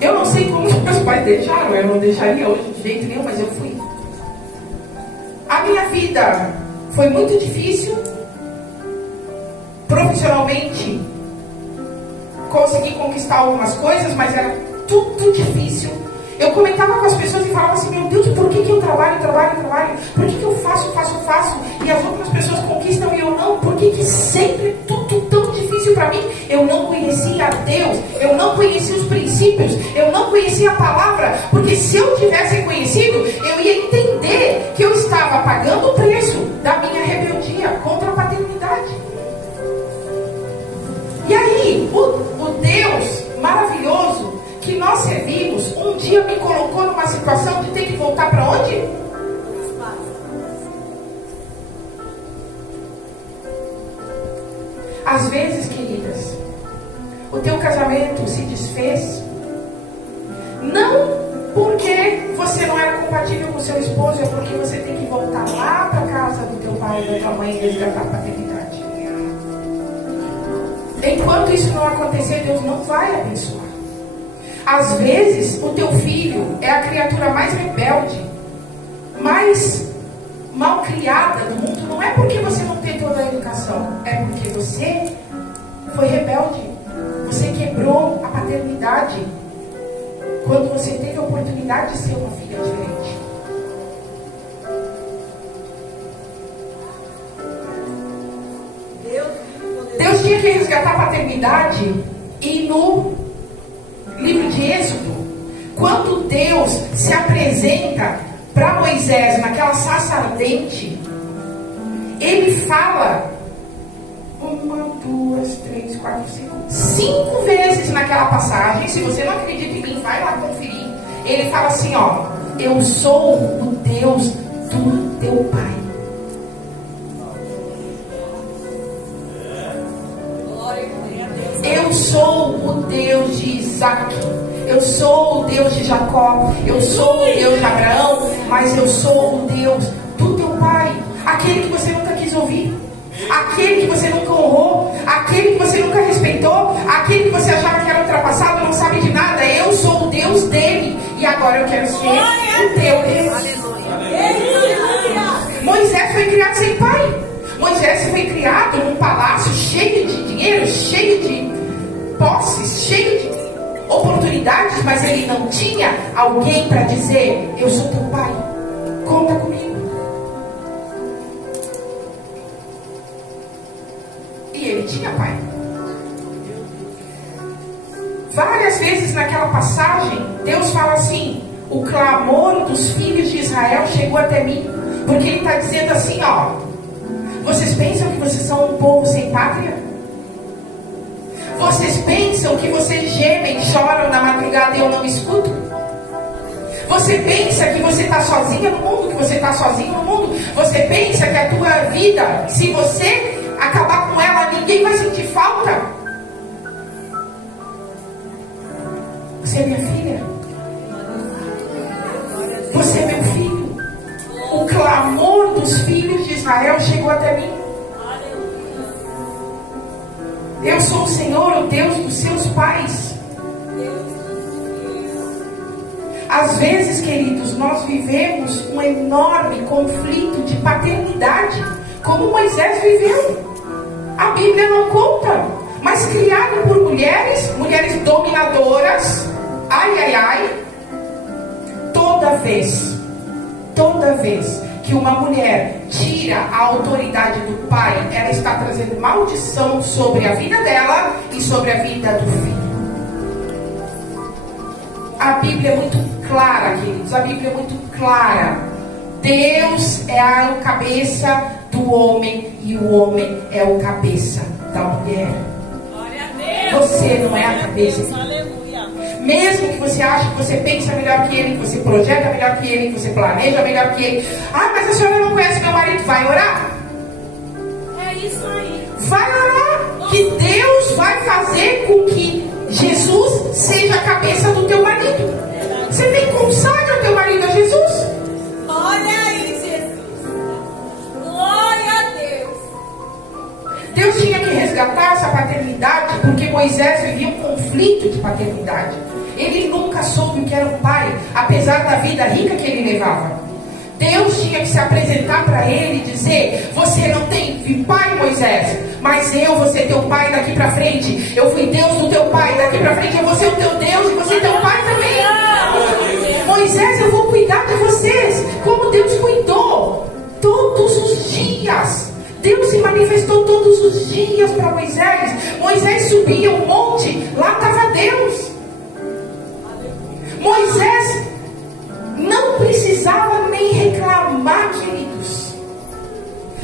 Eu não sei como meus pais deixaram, eu não deixaria hoje de jeito nenhum, mas eu fui. A minha vida foi muito difícil. Profissionalmente, consegui conquistar algumas coisas, mas era tudo difícil. Eu comentava com as pessoas e falava assim, meu Deus, por que eu trabalho? Por que eu faço? E as outras pessoas conquistam e eu não? Por que sempre tudo tão difícil para mim? Eu não conhecia a Deus, eu não conhecia os princípios, eu não conhecia a palavra, porque se eu tivesse conhecido, eu ia entender que eu estava pagando o preço da minha rebeldia contra a paternidade. E aí, o Deus maravilhoso que nós servimos, um dia me colocou numa situação de ter que voltar para onde? Às vezes, queridas, o teu casamento se desfez, não porque você não era compatível com seu esposo, é porque você tem que voltar lá para casa do teu pai e da tua mãe e resgatar a paternidade. Enquanto isso não acontecer, Deus não vai abençoar. Às vezes, o teu filho é a criatura mais rebelde, mais mal criada do mundo. Não é porque você não tem toda a educação, é porque você foi rebelde. Você quebrou a paternidade quando você teve a oportunidade de ser uma filha diferente. Deus tinha que resgatar a paternidade. E no livro de Êxodo, quando Deus se apresenta para Moisés naquela sarça ardente, ele fala 1, 2, 3, 4, 5. 5 vezes naquela passagem. Se você não acredita em mim, vai lá conferir. Ele fala assim, ó: eu sou o Deus do teu pai. Eu sou o Deus de Isaac. Eu sou o Deus de Jacó. Eu sou o Deus de Abraão. Mas eu sou o Deus do teu pai. Aquele que você nunca quis ouvir. Aquele que você nunca honrou. Aquele que você nunca respeitou. Aquele que você achava que era ultrapassado, não sabe de nada. Eu sou o Deus dele. E agora eu quero ser o teu Deus. Moisés foi criado sem pai. Moisés foi criado num palácio cheio de dinheiro, cheio de posses, cheio de oportunidades, mas ele não tinha alguém para dizer: eu sou teu pai, conta comigo. E ele tinha pai. Várias vezes naquela passagem, Deus fala assim: o clamor dos filhos de Israel chegou até mim. Porque ele está dizendo assim, ó: vocês pensam que vocês são um povo sem pátria? Vocês pensam que vocês gemem e choram na madrugada e eu não escuto? Você pensa que você está sozinha no mundo, que você está sozinho no mundo? Você pensa que a tua vida, se você acabar com ela, ninguém vai sentir falta? Você é minha filha. Você é meu filho. O clamor dos filhos de Israel chegou até mim. Eu sou o Senhor, o Deus dos seus pais. Às vezes, queridos, nós vivemos um enorme conflito de paternidade, como Moisés viveu. A Bíblia não conta, mas criado por mulheres dominadoras. Ai, ai, ai. Toda vez que uma mulher tira a autoridade do pai, ela está trazendo maldição sobre a vida dela e sobre a vida do filho. A Bíblia é muito clara, queridos. A Bíblia é muito clara. Deus é a cabeça do homem e o homem é o cabeça da mulher. Você não é a cabeça. Mesmo que você ache que você pensa melhor que ele, que você projeta melhor que ele, que você planeja melhor que ele. Ah, mas a senhora não conhece meu marido. Vai orar. É isso aí. Vai orar. Que Deus vai fazer com que Jesus seja a cabeça do teu marido. Você tem que consagrar o teu marido a Jesus. Olha aí, Jesus. Glória a Deus. Deus tinha que resgatar essa paternidade, porque Moisés vivia um conflito de paternidade. Ele nunca soube o que era um pai, apesar da vida rica que ele levava. Deus tinha que se apresentar para ele e dizer: você não tem pai, Moisés, mas eu vou ser teu pai daqui para frente. Eu fui Deus do teu pai, daqui para frente eu vou ser o teu Deus e você é teu pai também. Moisés, eu vou cuidar de vocês como Deus cuidou todos os dias. Deus se manifestou todos os dias para Moisés. Moisés subia um monte, lá estava Deus. Moisés não precisava nem reclamar, queridos.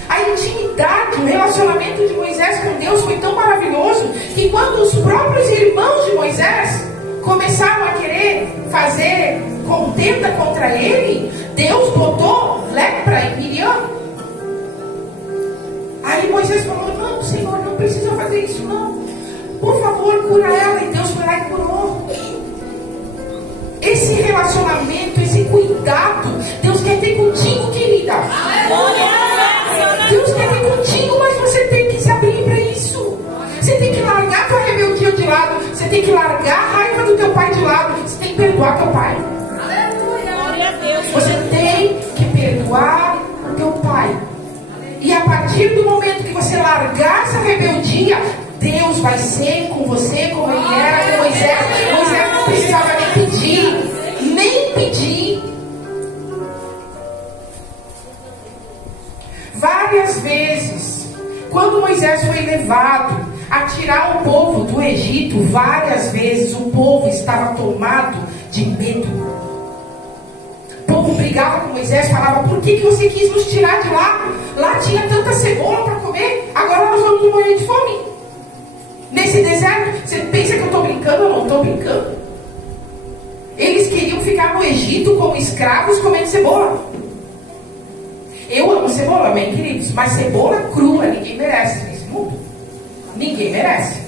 A intimidade, o relacionamento de Moisés com Deus foi tão maravilhoso que quando os próprios irmãos de Moisés começaram a querer fazer contenda contra ele, Deus botou lepra em Miriam. Aí Moisés falou: não, Senhor, não precisa fazer isso não. Por favor, cura ela. E Deus foi lá e curou. Esse relacionamento, esse cuidado, Deus quer ter contigo, querida. Deus quer ter contigo, mas você tem que se abrir para isso. Você tem que largar a tua rebeldia de lado. Você tem que largar a raiva do teu pai de lado. Você tem que perdoar teu pai. Você tem que perdoar o teu pai. E a partir do momento que você largar essa rebeldia, Deus vai ser com você como ele era com Moisés. Moisés não precisava nem pedir. Várias vezes, quando Moisés foi levado a tirar o povo do Egito, várias vezes o povo estava tomado de medo. O povo povo brigava com Moisés, falava: por que você quis nos tirar de lá? Lá tinha tanta cebola para comer, agora nós vamos morrer de fome. Nesse deserto, você pensa que eu estou brincando ou não estou brincando? Eles queriam ficar no Egito como escravos comendo cebola. Eu amo cebola, amém, queridos? Mas cebola crua ninguém merece nesse mundo. Ninguém merece.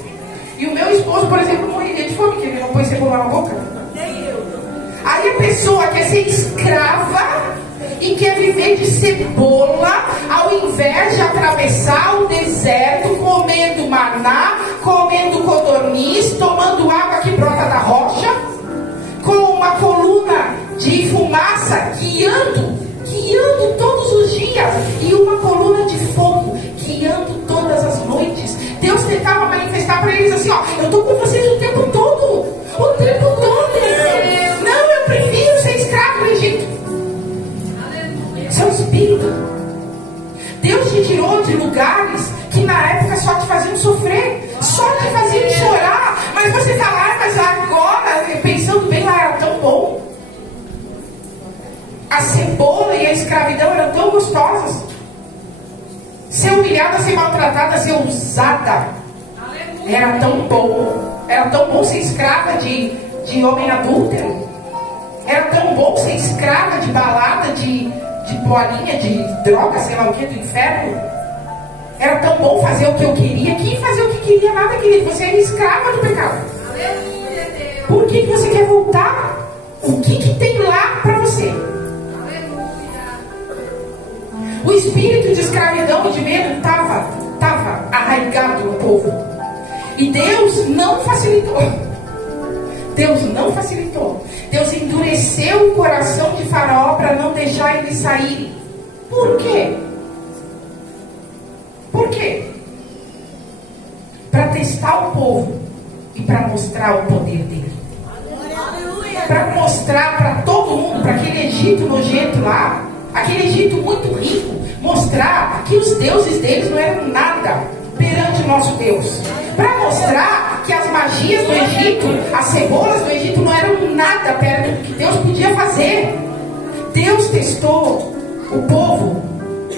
E o meu esposo, por exemplo, morreria de fome, porque ele não põe cebola na boca. Aí a pessoa quer ser escrava e quer viver de cebola, ao invés de atravessar o deserto comendo maná, comendo codorniz, tomando água que brota da rocha, com uma coluna de fumaça guiando todos os dias, e uma coluna de fogo guiando todas as noites. Deus tentava manifestar para eles assim: ó, eu estou com vocês o tempo todo. O tempo todo. Não, eu prefiro ser escravo do Egito. Seu espírito. Deus te tirou de lugares que na época só te faziam sofrer, só te faziam chorar. Mas você está lá, mas agora, pensando bem, lá era tão bom. A cebola e a escravidão eram tão gostosas. Ser humilhada, ser maltratada, ser usada, era tão bom. Era tão bom ser escrava de homem adúltero. Era tão bom ser escrava de balada, de bolinha, de droga, sei lá o que, do inferno. Era tão bom fazer o que eu queria. Quem fazia o que queria nada, querido? Você era escrava do pecado. Por que você quer voltar? O que tem lá para você? O espírito de escravidão e de medo estava arraigado no povo. E Deus não facilitou. Deus não facilitou. Deus endureceu o coração de Faraó para não deixar eles saírem. Por quê? Por quê? Para testar o povo e para mostrar o poder dele. Para mostrar para todo mundo, para aquele Egito nojento lá, aquele Egito muito rico, mostrar que os deuses deles não eram nada perante o nosso Deus. Para mostrar que as magias do Egito, as cebolas do Egito não eram nada perto do que Deus podia fazer. Deus testou o povo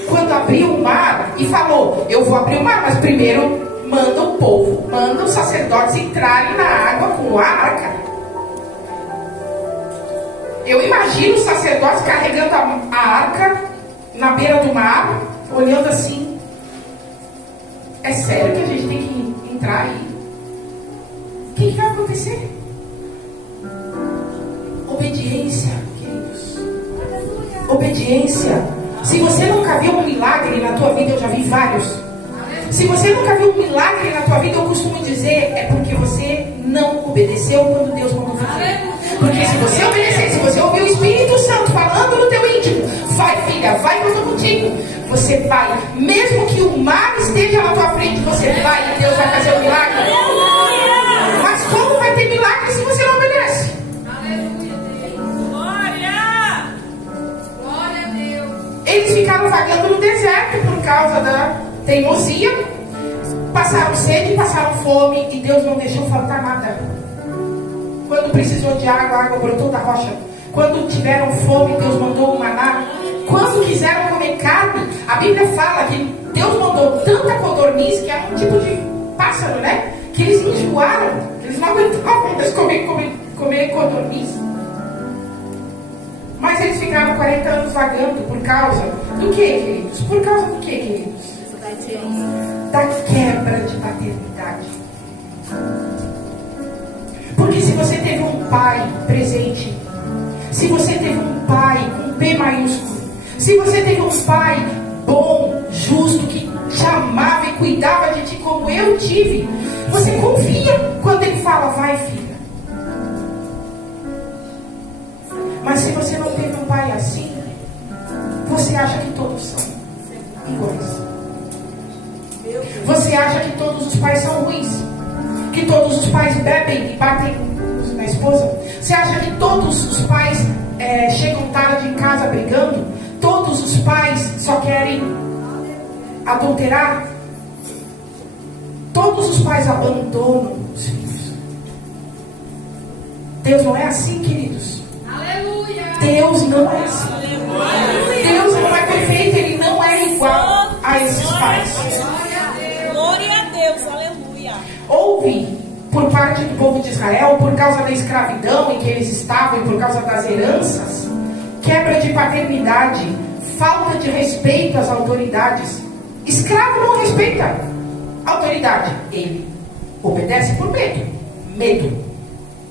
quando abriu o mar e falou: eu vou abrir o mar, mas primeiro manda o povo, manda os sacerdotes entrarem na água com a arca. Eu imagino os sacerdotes carregando a arca na beira do mar, olhando assim: é sério que a gente tem que entrar aí? O que vai acontecer? Obediência, queridos. Obediência. Se você nunca viu um milagre na tua vida, eu já vi vários. Se você nunca viu um milagre na tua vida, eu costumo dizer, é porque você não obedeceu quando Deus mandou fazer. Porque se você obedecer, se você ouvir o Espírito Santo falando no teu íntimo: vai, filha, vai que eu estou contigo, você vai. Mesmo que o mar esteja na tua frente, você vai e Deus vai fazer o milagre. Mas como vai ter milagre se você não obedece? Glória! Glória a Deus! Eles ficaram vagando no deserto por causa da teimosia. Passaram sede, passaram fome, e Deus não deixou faltar nada. Quando precisou de água, a água brotou da rocha. Quando tiveram fome, Deus mandou o maná. Quando quiseram comer carne, a Bíblia fala que Deus mandou tanta codorniz, que é um tipo de pássaro, né? Que eles enjoaram. Eles não aguentavam mais comer codorniz. Mas eles ficaram 40 anos vagando por causa do que, queridos? Por causa do que, queridos? Da quebra de paternidade. Porque se você teve um pai presente, se você teve um pai com P maiúsculo, se você teve um pai bom, justo, que te amava e cuidava de ti como eu tive, você confia quando ele fala: vai, filha. Mas se você não teve um pai assim, você acha que todos são iguais. Você acha que todos os pais são ruins, que todos os pais bebem e batem na esposa. Você acha que todos os pais chegam tarde em casa brigando? Todos os pais só querem adulterar? Todos os pais abandonam os filhos. Deus não é assim, queridos. Aleluia! Deus não é assim. Deus não é perfeito, Ele não é igual a esses pais. Glória a Deus, aleluia. Houve, por parte do povo de Israel, por causa da escravidão em que eles estavam e por causa das heranças, quebra de paternidade, falta de respeito às autoridades. Escravo não respeita a autoridade, ele obedece por medo. Medo.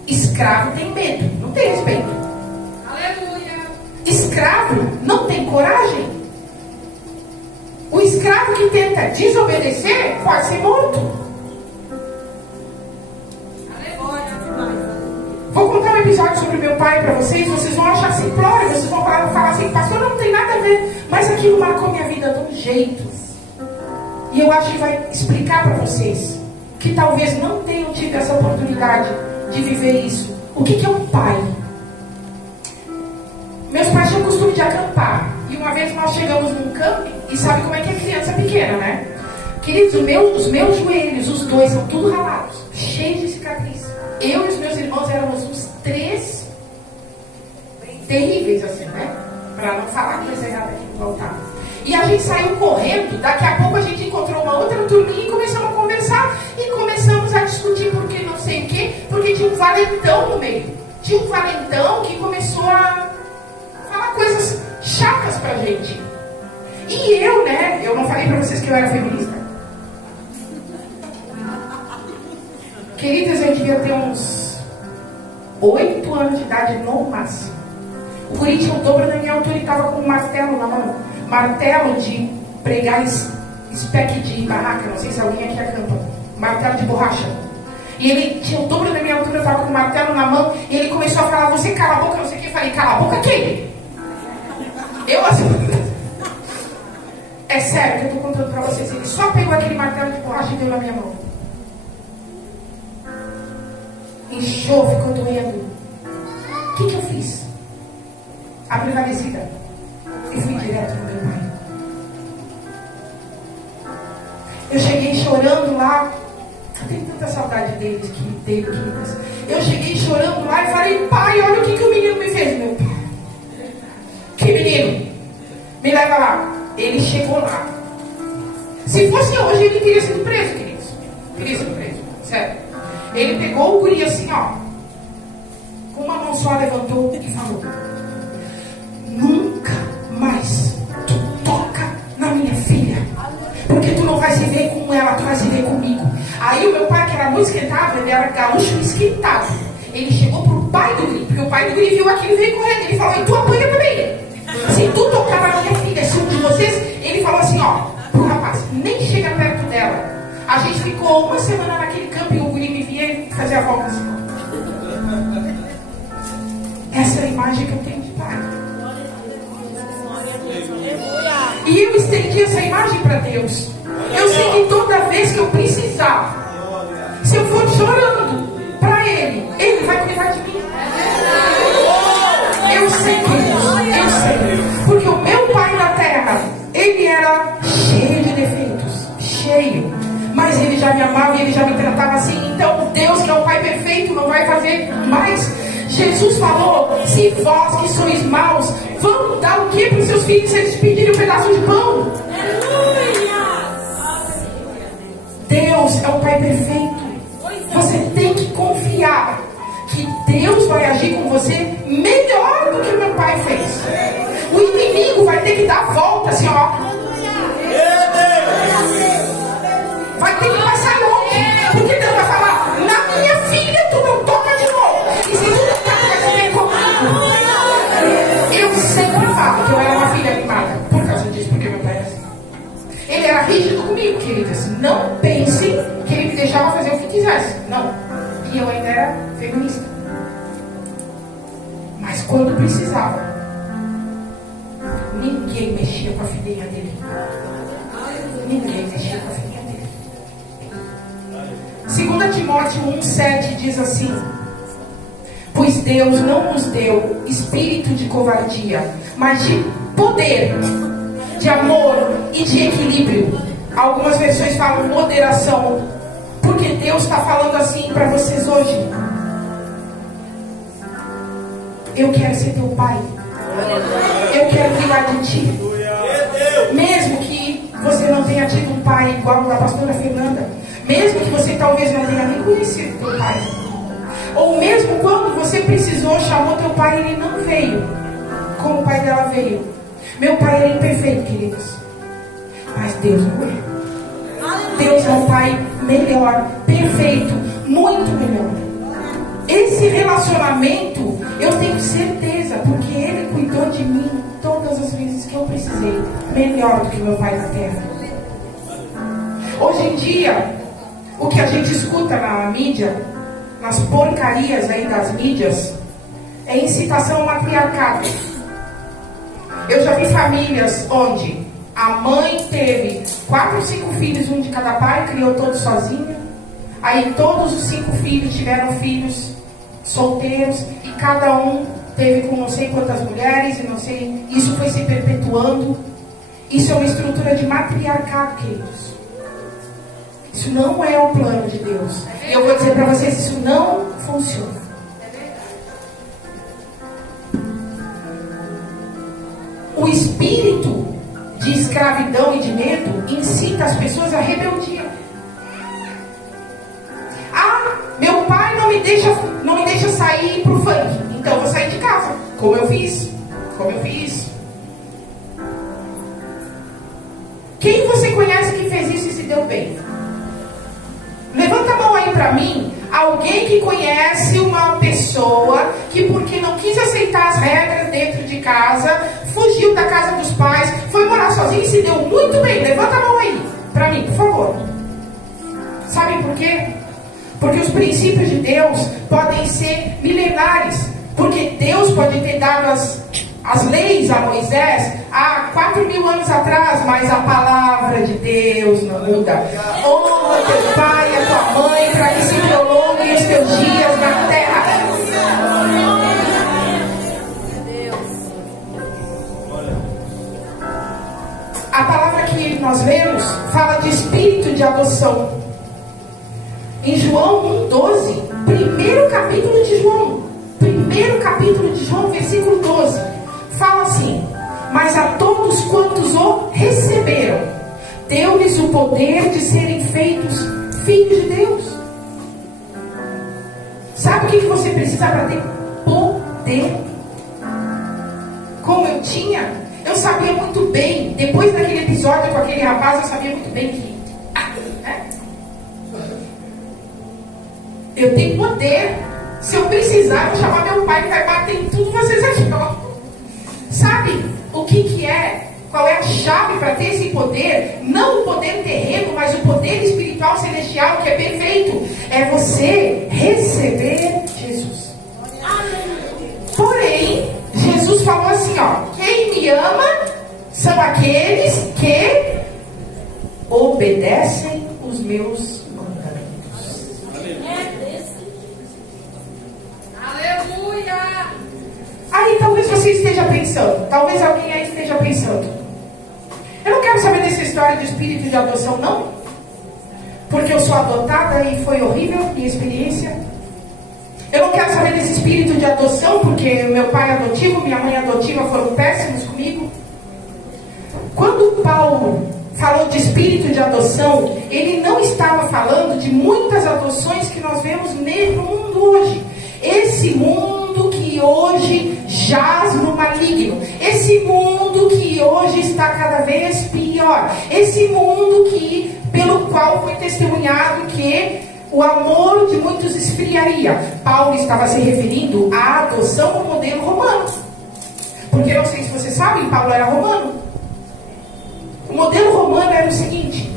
Escravo tem medo, não tem respeito. Aleluia. Escravo não tem coragem. O escravo que tenta desobedecer pode ser morto. Vou contar um episódio sobre meu pai para vocês. Vocês vão achar simplório, vocês vão falar assim, pastor, não tem nada a ver. Mas aquilo marcou minha vida de um jeito. E eu acho que vai explicar para vocês que talvez não tenham tido essa oportunidade de viver isso. O que é um pai? Meus pais tinham o costume de acampar. E uma vez nós chegamos num camping. E sabe como é que é criança pequena, né? Queridos, os meus joelhos, os dois, são tudo ralados, cheios de cicatriz. Eu e os meus irmãos éramos uns 3 terríveis assim, né? Para não falar coisa errada aqui no altar. E a gente saiu correndo. Daqui a pouco a gente encontrou uma outra turminha e começamos a conversar. E começamos a discutir por que não sei o quê. Porque tinha um valentão no meio. Tinha um valentão que começou a falar coisas chatas pra gente. E eu, né? Eu não falei pra vocês que eu era feminista. Queridas, eu devia ter uns 8 anos de idade no máximo. O guri tinha o dobro da minha altura e estava com um martelo na mão. Martelo de pregar spec de barraca. Não sei se alguém aqui acampa. Martelo de borracha. E ele tinha o dobro da minha altura, estava com um martelo na mão. E ele começou a falar, você cala a boca, não sei o que. Eu falei, cala a boca quem? Eu assim... É sério que eu estou contando para vocês. Ele só pegou aquele martelo de borracha e deu na minha mão. Inchou, ficou doendo. O que eu fiz? Abri na descida e fui direto no meu pai. Eu cheguei chorando lá. Eu tenho tanta saudade dele, queridas. Eu cheguei chorando lá e falei, pai, olha o que o menino me fez, meu pai. Que menino? Me leva lá. Ele chegou lá. Se fosse hoje, ele teria sido preso, queridos. Teria sido preso, sério. Ele pegou o guri assim, ó. Com uma mão só levantou e falou, nunca mais tu toca na minha filha. Porque tu não vai se ver com ela, tu vai se ver comigo. Aí o meu pai, que era muito esquentado, ele era gaúcho esquentado. Ele chegou pro pai do guri, porque o pai do guri viu aquilo e veio correndo. Ele falou, e tu apanha também. Se tu tocar na minha filha, se um de vocês, ele falou assim, ó, pro rapaz, nem chega perto dela. A gente ficou uma semana naquele campo e o guri me via e fazia a volta assim. Essa é a imagem que eu tenho de pai. E eu estendi essa imagem para Deus. Eu sei que toda vez que eu precisar, se eu for chorando para Ele, Ele vai cuidar de mim. Eu sei, Deus, eu sei. Porque o meu pai na terra, ele era cheio de defeitos, cheio. Mas ele já me amava e ele já me tratava assim. Então Deus, que é o Pai perfeito, não vai fazer mais. Jesus falou, se vós que sois maus, vão dar o que para os seus filhos se eles pedirem um pedaço de pão? Deus é o Pai perfeito. Você tem que confiar que Deus vai agir com você melhor do que o meu pai fez. O inimigo vai ter que dar a volta assim, ó. Vai ter que passar longe. Porque Deus vai falar, na minha filha tu não toca de novo. E se tu tocar, tu vai se ver comigo. Eu sempre falo que eu era uma filha mimada por causa disso, porque meu pai era assim. Ele era rígido comigo, queridas. Não pensem que ele me deixava fazer o que quisesse. Não. E eu ainda era feminista. Mas quando precisava, ninguém mexia com a filhinha dele. Ninguém mexia com a filhinha dele. 2 Timóteo 1,7 diz assim: pois Deus não nos deu espírito de covardia, mas de poder, de amor e de equilíbrio. Algumas versões falam moderação, porque Deus está falando assim para vocês hoje. eu quero ser teu pai. Eu quero cuidar de ti. Mesmo que você não tenha tido um pai igual o da pastora Fernanda, mesmo que você talvez não tenha nem conhecido teu pai, ou mesmo quando você precisou, chamou teu pai e ele não veio, como o pai dela veio. Meu pai era imperfeito, queridos, mas Deus não é. Deus é um pai melhor, perfeito, muito melhor. Esse relacionamento eu tenho certeza, porque Ele cuidou de mim todas as vezes que eu precisei, melhor do que meu pai na terra. Hoje em dia, o que a gente escuta na mídia, nas porcarias aí das mídias, é incitação ao matriarcado. Eu já vi famílias onde a mãe teve 4 ou 5 filhos, um de cada pai, criou todos sozinha. Aí todos os 5 filhos tiveram filhos solteiros e cada um teve com não sei quantas mulheres e não sei. Isso foi se perpetuando. Isso é uma estrutura de matriarcado, queridos. Isso não é o plano de Deus. E eu vou dizer para vocês, isso não funciona. O espírito de escravidão e de medo incita as pessoas à rebeldia. Ah, meu pai não me deixa sair pro funk, então eu vou sair de casa. Como eu fiz. Quem você conhece que fez isso e se deu bem? Levanta a mão aí pra mim, alguém que conhece uma pessoa que, porque não quis aceitar as regras dentro de casa, fugiu da casa dos pais, foi morar sozinho e se deu muito bem. Levanta a mão aí pra mim, por favor. Sabe por quê? Porque os princípios de Deus podem ser milenares. Porque Deus pode ter dado as leis a Moisés há 4.000 anos atrás, mas a palavra de Deus não muda. Honra teu pai e a tua mãe para que se prolonguem os teus dias na terra. A palavra que nós lemos fala de espírito de adoção. Em João 1,12, primeiro capítulo de João, versículo 12, fala assim: mas a todos quantos o receberam, deu-lhes o poder de serem feitos filhos de Deus. Sabe o que você precisa para ter poder? Como eu tinha, eu sabia muito bem, depois daquele episódio com aquele rapaz, eu sabia muito bem que eu tenho poder. Se eu precisar, eu vou chamar meu pai que vai bater em tudo vocês aqui. Sabe o que é? Qual é a chave para ter esse poder? Não o poder terreno, mas o poder espiritual celestial, que é perfeito. É você receber Jesus. Porém, Jesus falou assim, ó: quem me ama são aqueles que obedecem os meus mandamentos. Aleluia! Aí talvez você esteja pensando, talvez alguém aí esteja pensando: eu não quero saber dessa história de espírito de adoção, não, porque eu sou adotada e foi horrível minha experiência. Eu não quero saber desse espírito de adoção, porque meu pai adotivo, minha mãe adotiva foram péssimos comigo. Quando Paulo falou de espírito de adoção, ele não estava falando de muitas adoções que nós vemos no mundo hoje. Esse mundo que hoje jaz no maligno, esse mundo que hoje está cada vez pior, esse mundo pelo qual foi testemunhado que o amor de muitos esfriaria. Paulo estava se referindo à adoção no modelo romano, porque não sei se vocês sabem, Paulo era romano. O modelo romano era o seguinte: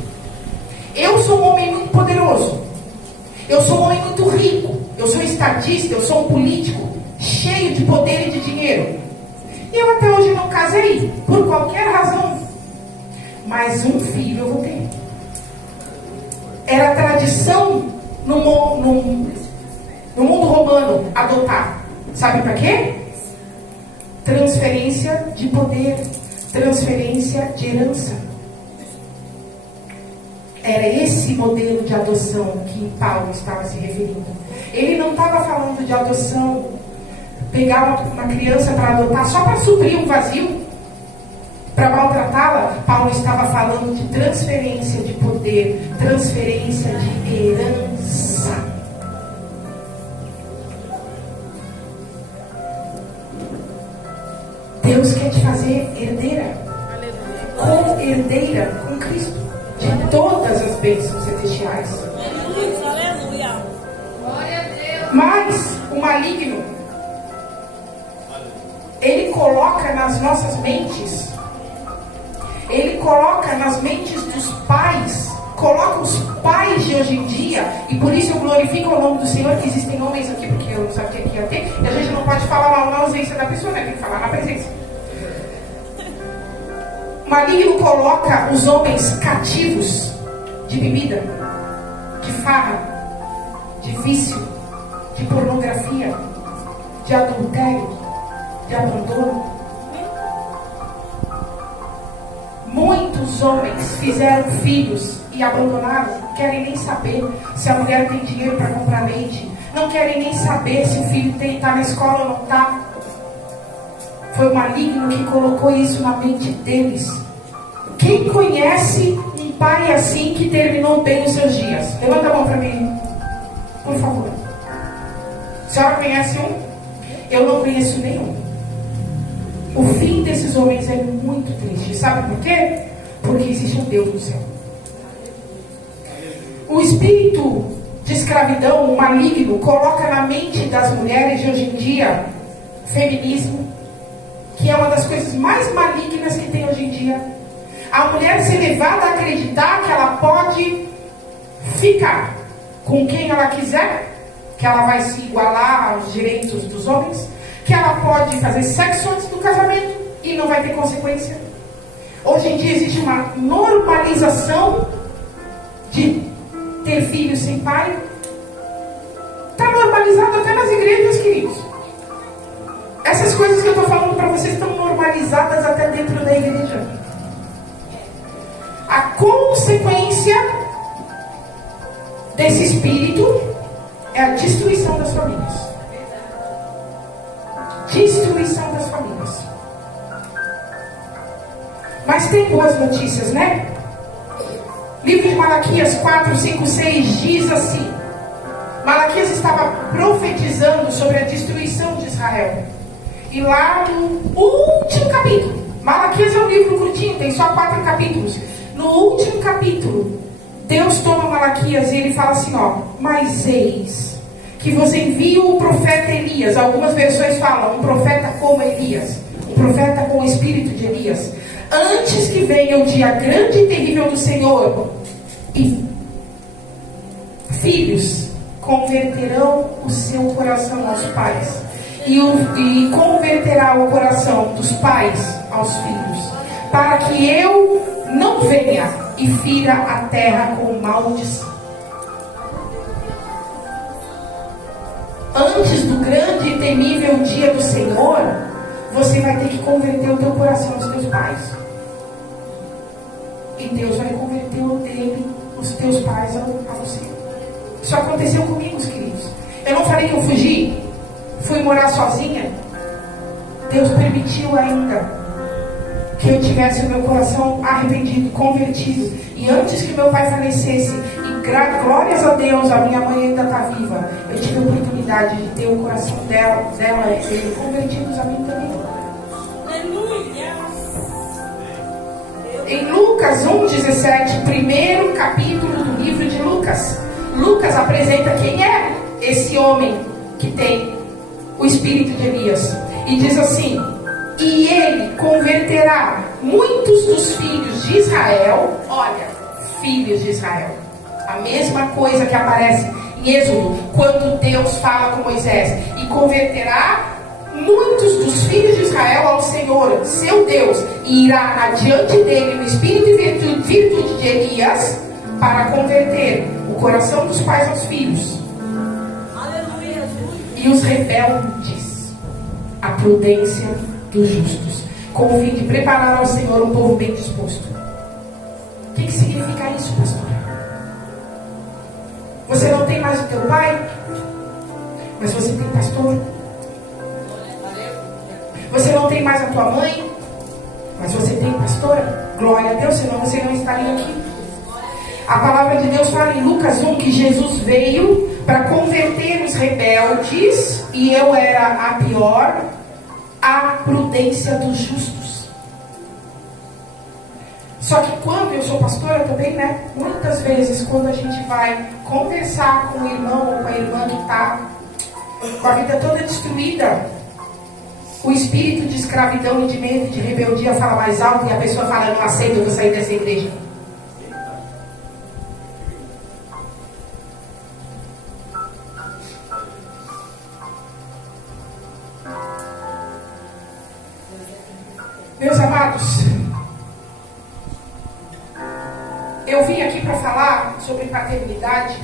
eu sou um homem muito poderoso, eu sou um homem muito rico, eu sou estadista, eu sou um político cheio de poder e de dinheiro, e eu até hoje não casei, por qualquer razão, mas um filho eu vou ter. Era tradição no mundo romano adotar. Sabe para quê? Transferência de poder, transferência de herança. Era esse modelo de adoção que Paulo estava se referindo. Ele não estava falando de adoção pegar uma criança para adotar só para suprir um vazio, para maltratá-la. Paulo estava falando de transferência de poder, transferência de herança. Deus quer te fazer herdeira, co-herdeira com Cristo, de todas as bênçãos celestiais. Aleluia. Mas o maligno, ele coloca nas nossas mentes, ele coloca nas mentes dos pais, coloca os pais de hoje em dia, e por isso eu glorifico o nome do Senhor, que existem homens aqui, porque eu não sabia que ia ter, e a gente não pode falar mal na ausência da pessoa, né? Tem que falar na presença. O maligno coloca os homens cativos de bebida, de farra, de vício, de pornografia, de adultério, de abandono. Muitos homens fizeram filhos e abandonaram, não querem nem saber se a mulher tem dinheiro para comprar leite, não querem nem saber se o filho está na escola ou não está. Foi o maligno que colocou isso na mente deles. Quem conhece um pai assim que terminou bem os seus dias? Levanta a mão para mim, por favor. A senhora conhece um? Eu não conheço nenhum. O fim desses homens é muito triste. Sabe por quê? Porque existe um Deus no céu. O espírito de escravidão, o maligno, coloca na mente das mulheres de hoje em dia feminismo, que é uma das coisas mais malignas que tem hoje em dia. A mulher ser levada a acreditar que ela pode ficar com quem ela quiser, que ela vai se igualar aos direitos dos homens, que ela pode fazer sexo antes do casamento e não vai ter consequência. Hoje em dia existe uma normalização de ter filhos sem pai. Está normalizado até nas igrejas, queridos. Essas coisas que eu estou falando para vocês estão normalizadas até dentro da igreja. A consequência desse espírito é a destruição das famílias. Destruição das famílias. Mas tem boas notícias, né? Livro de Malaquias 4, 5, 6 diz assim: Malaquias estava profetizando sobre a destruição de Israel. E lá no último capítulo, Malaquias é um livro curtinho, tem só 4 capítulos. No último capítulo, Deus toma Malaquias e ele fala assim, ó: mas eis que vos envio o profeta Elias. Algumas versões falam um profeta como Elias, um profeta com o espírito de Elias, antes que venha o dia grande e terrível do Senhor, e filhos converterão o seu coração aos pais, e converterá o coração dos pais aos filhos, para que eu não venha e fira a terra com maldição. Antes do grande e temível dia do Senhor, você vai ter que converter o teu coração aos teus pais. E Deus vai converter o dele, os teus pais, a você. Isso aconteceu comigo, queridos. Eu não falei que eu fugi, fui morar sozinha. Deus permitiu ainda que eu tivesse o meu coração arrependido, convertido. E antes que meu pai falecesse, e glórias a Deus, a minha mãe ainda está viva, eu tive a oportunidade de ter o coração dela e dele convertidos a mim também. Aleluia. Em Lucas 1,17, primeiro capítulo do livro de Lucas, Lucas apresenta quem é esse homem que tem o espírito de Elias. E diz assim: e ele converterá muitos dos filhos de Israel. Olha, filhos de Israel, a mesma coisa que aparece em Êxodo, quando Deus fala com Moisés: e converterá muitos dos filhos de Israel ao Senhor, seu Deus, e irá adiante dele no espírito e virtude de Elias, para converter o coração dos pais aos filhos. Aleluia. E os rebeldes a prudência dos justos, com o fim de preparar ao Senhor um povo bem disposto. O que significa isso, pastora? Você não tem mais o teu pai, mas você tem pastor. Você não tem mais a tua mãe, mas você tem pastora. Glória a Deus, senão você não estaria aqui. A palavra de Deus fala em Lucas 1 que Jesus veio para converter os rebeldes, e eu era a pior, a prudência dos justos. Só que quando eu sou pastora também, né? Muitas vezes quando a gente vai conversar com o irmão ou com a irmã que está com a vida toda destruída, o espírito de escravidão e de medo, de rebeldia fala mais alto e a pessoa fala: não aceito, eu vou sair dessa igreja. Meus amados, eu vim aqui para falar sobre paternidade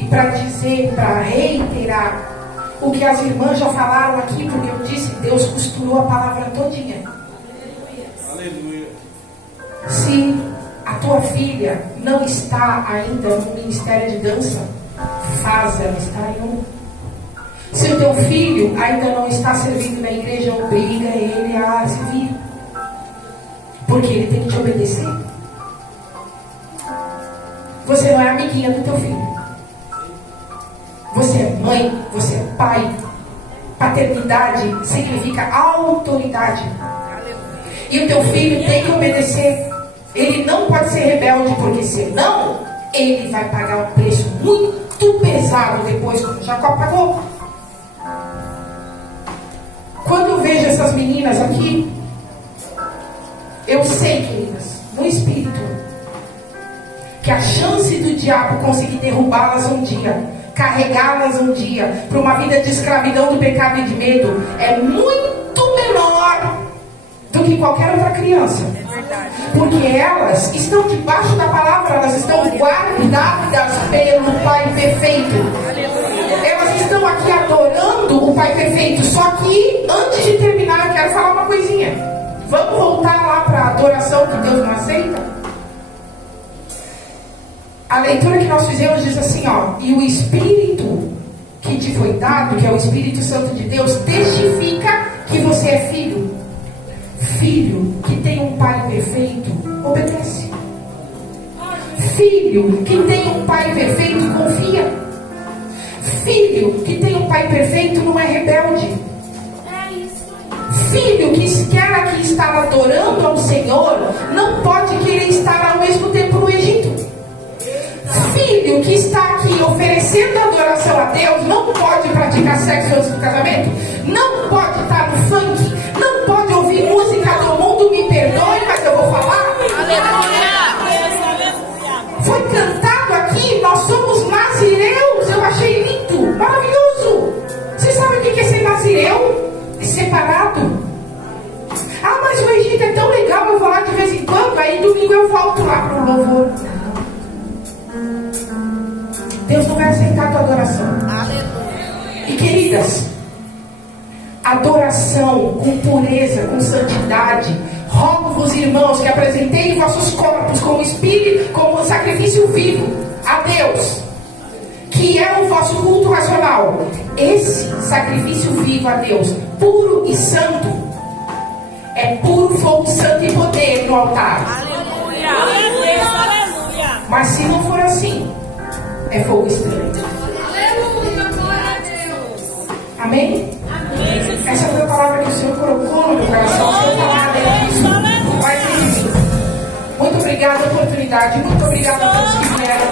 e para dizer, para reiterar o que as irmãs já falaram aqui, porque eu disse, Deus costurou a palavra todinha. Aleluia. Se a tua filha não está ainda no ministério de dança, faz ela estar em um. Se o teu filho ainda não está servindo na igreja, obriga ele a servir, porque ele tem que te obedecer. Você não é amiguinha do teu filho. Você é mãe, você é pai. Paternidade significa autoridade. E o teu filho tem que obedecer. Ele não pode ser rebelde, porque senão ele vai pagar um preço muito pesado depois, como Jacó pagou. Quando eu vejo essas meninas aqui, eu sei, queridas, no espírito, que a chance do diabo conseguir derrubá-las um dia, carregá-las um dia para uma vida de escravidão, do pecado e de medo, é muito menor do que qualquer outra criança. Porque elas estão debaixo da palavra, elas estão guardadas pelo Pai perfeito. Elas estão aqui adorando o Pai perfeito. Só que antes de terminar, eu quero falar uma coisinha. Vamos voltar lá para a adoração que Deus não aceita? A leitura que nós fizemos diz assim, ó: e o Espírito que te foi dado, que é o Espírito Santo de Deus, testifica que você é filho. Filho que tem um pai perfeito, obedece. Filho que tem um pai perfeito, confia. Filho que tem um pai perfeito, não é rebelde. Filho que aqui está adorando ao Senhor, não pode querer estar ao mesmo tempo no Egito. Filho que está aqui oferecendo adoração a Deus, não pode praticar sexo antes do casamento, não pode estar no funk, não pode ouvir música do mundo. Me perdoe, mas eu vou falar. Foi cantado aqui, nós somos nazireus. Eu achei lindo, maravilhoso. Você sabe o que é ser nazireu? É separado. Ah, mas o Egito é tão legal, eu vou lá de vez em quando, aí domingo eu volto lá para o louvor. Deus não vai aceitar a tua adoração. E queridas, adoração com pureza, com santidade. Rogo-vos, irmãos, que apresentei vossos corpos como espírito, como sacrifício vivo a Deus, que é o vosso culto racional. Esse sacrifício vivo a Deus, puro e santo, é puro fogo santo e poder no altar. Aleluia. Aleluia. Mas se não for assim, é fogo estranho. Aleluia. Glória a Deus. Amém? Amém. Essa foi a palavra que o Senhor colocou no meu coração. O Senhor falar disso. Mas enfim, muito obrigada pela oportunidade. Muito obrigada a todos que vieram.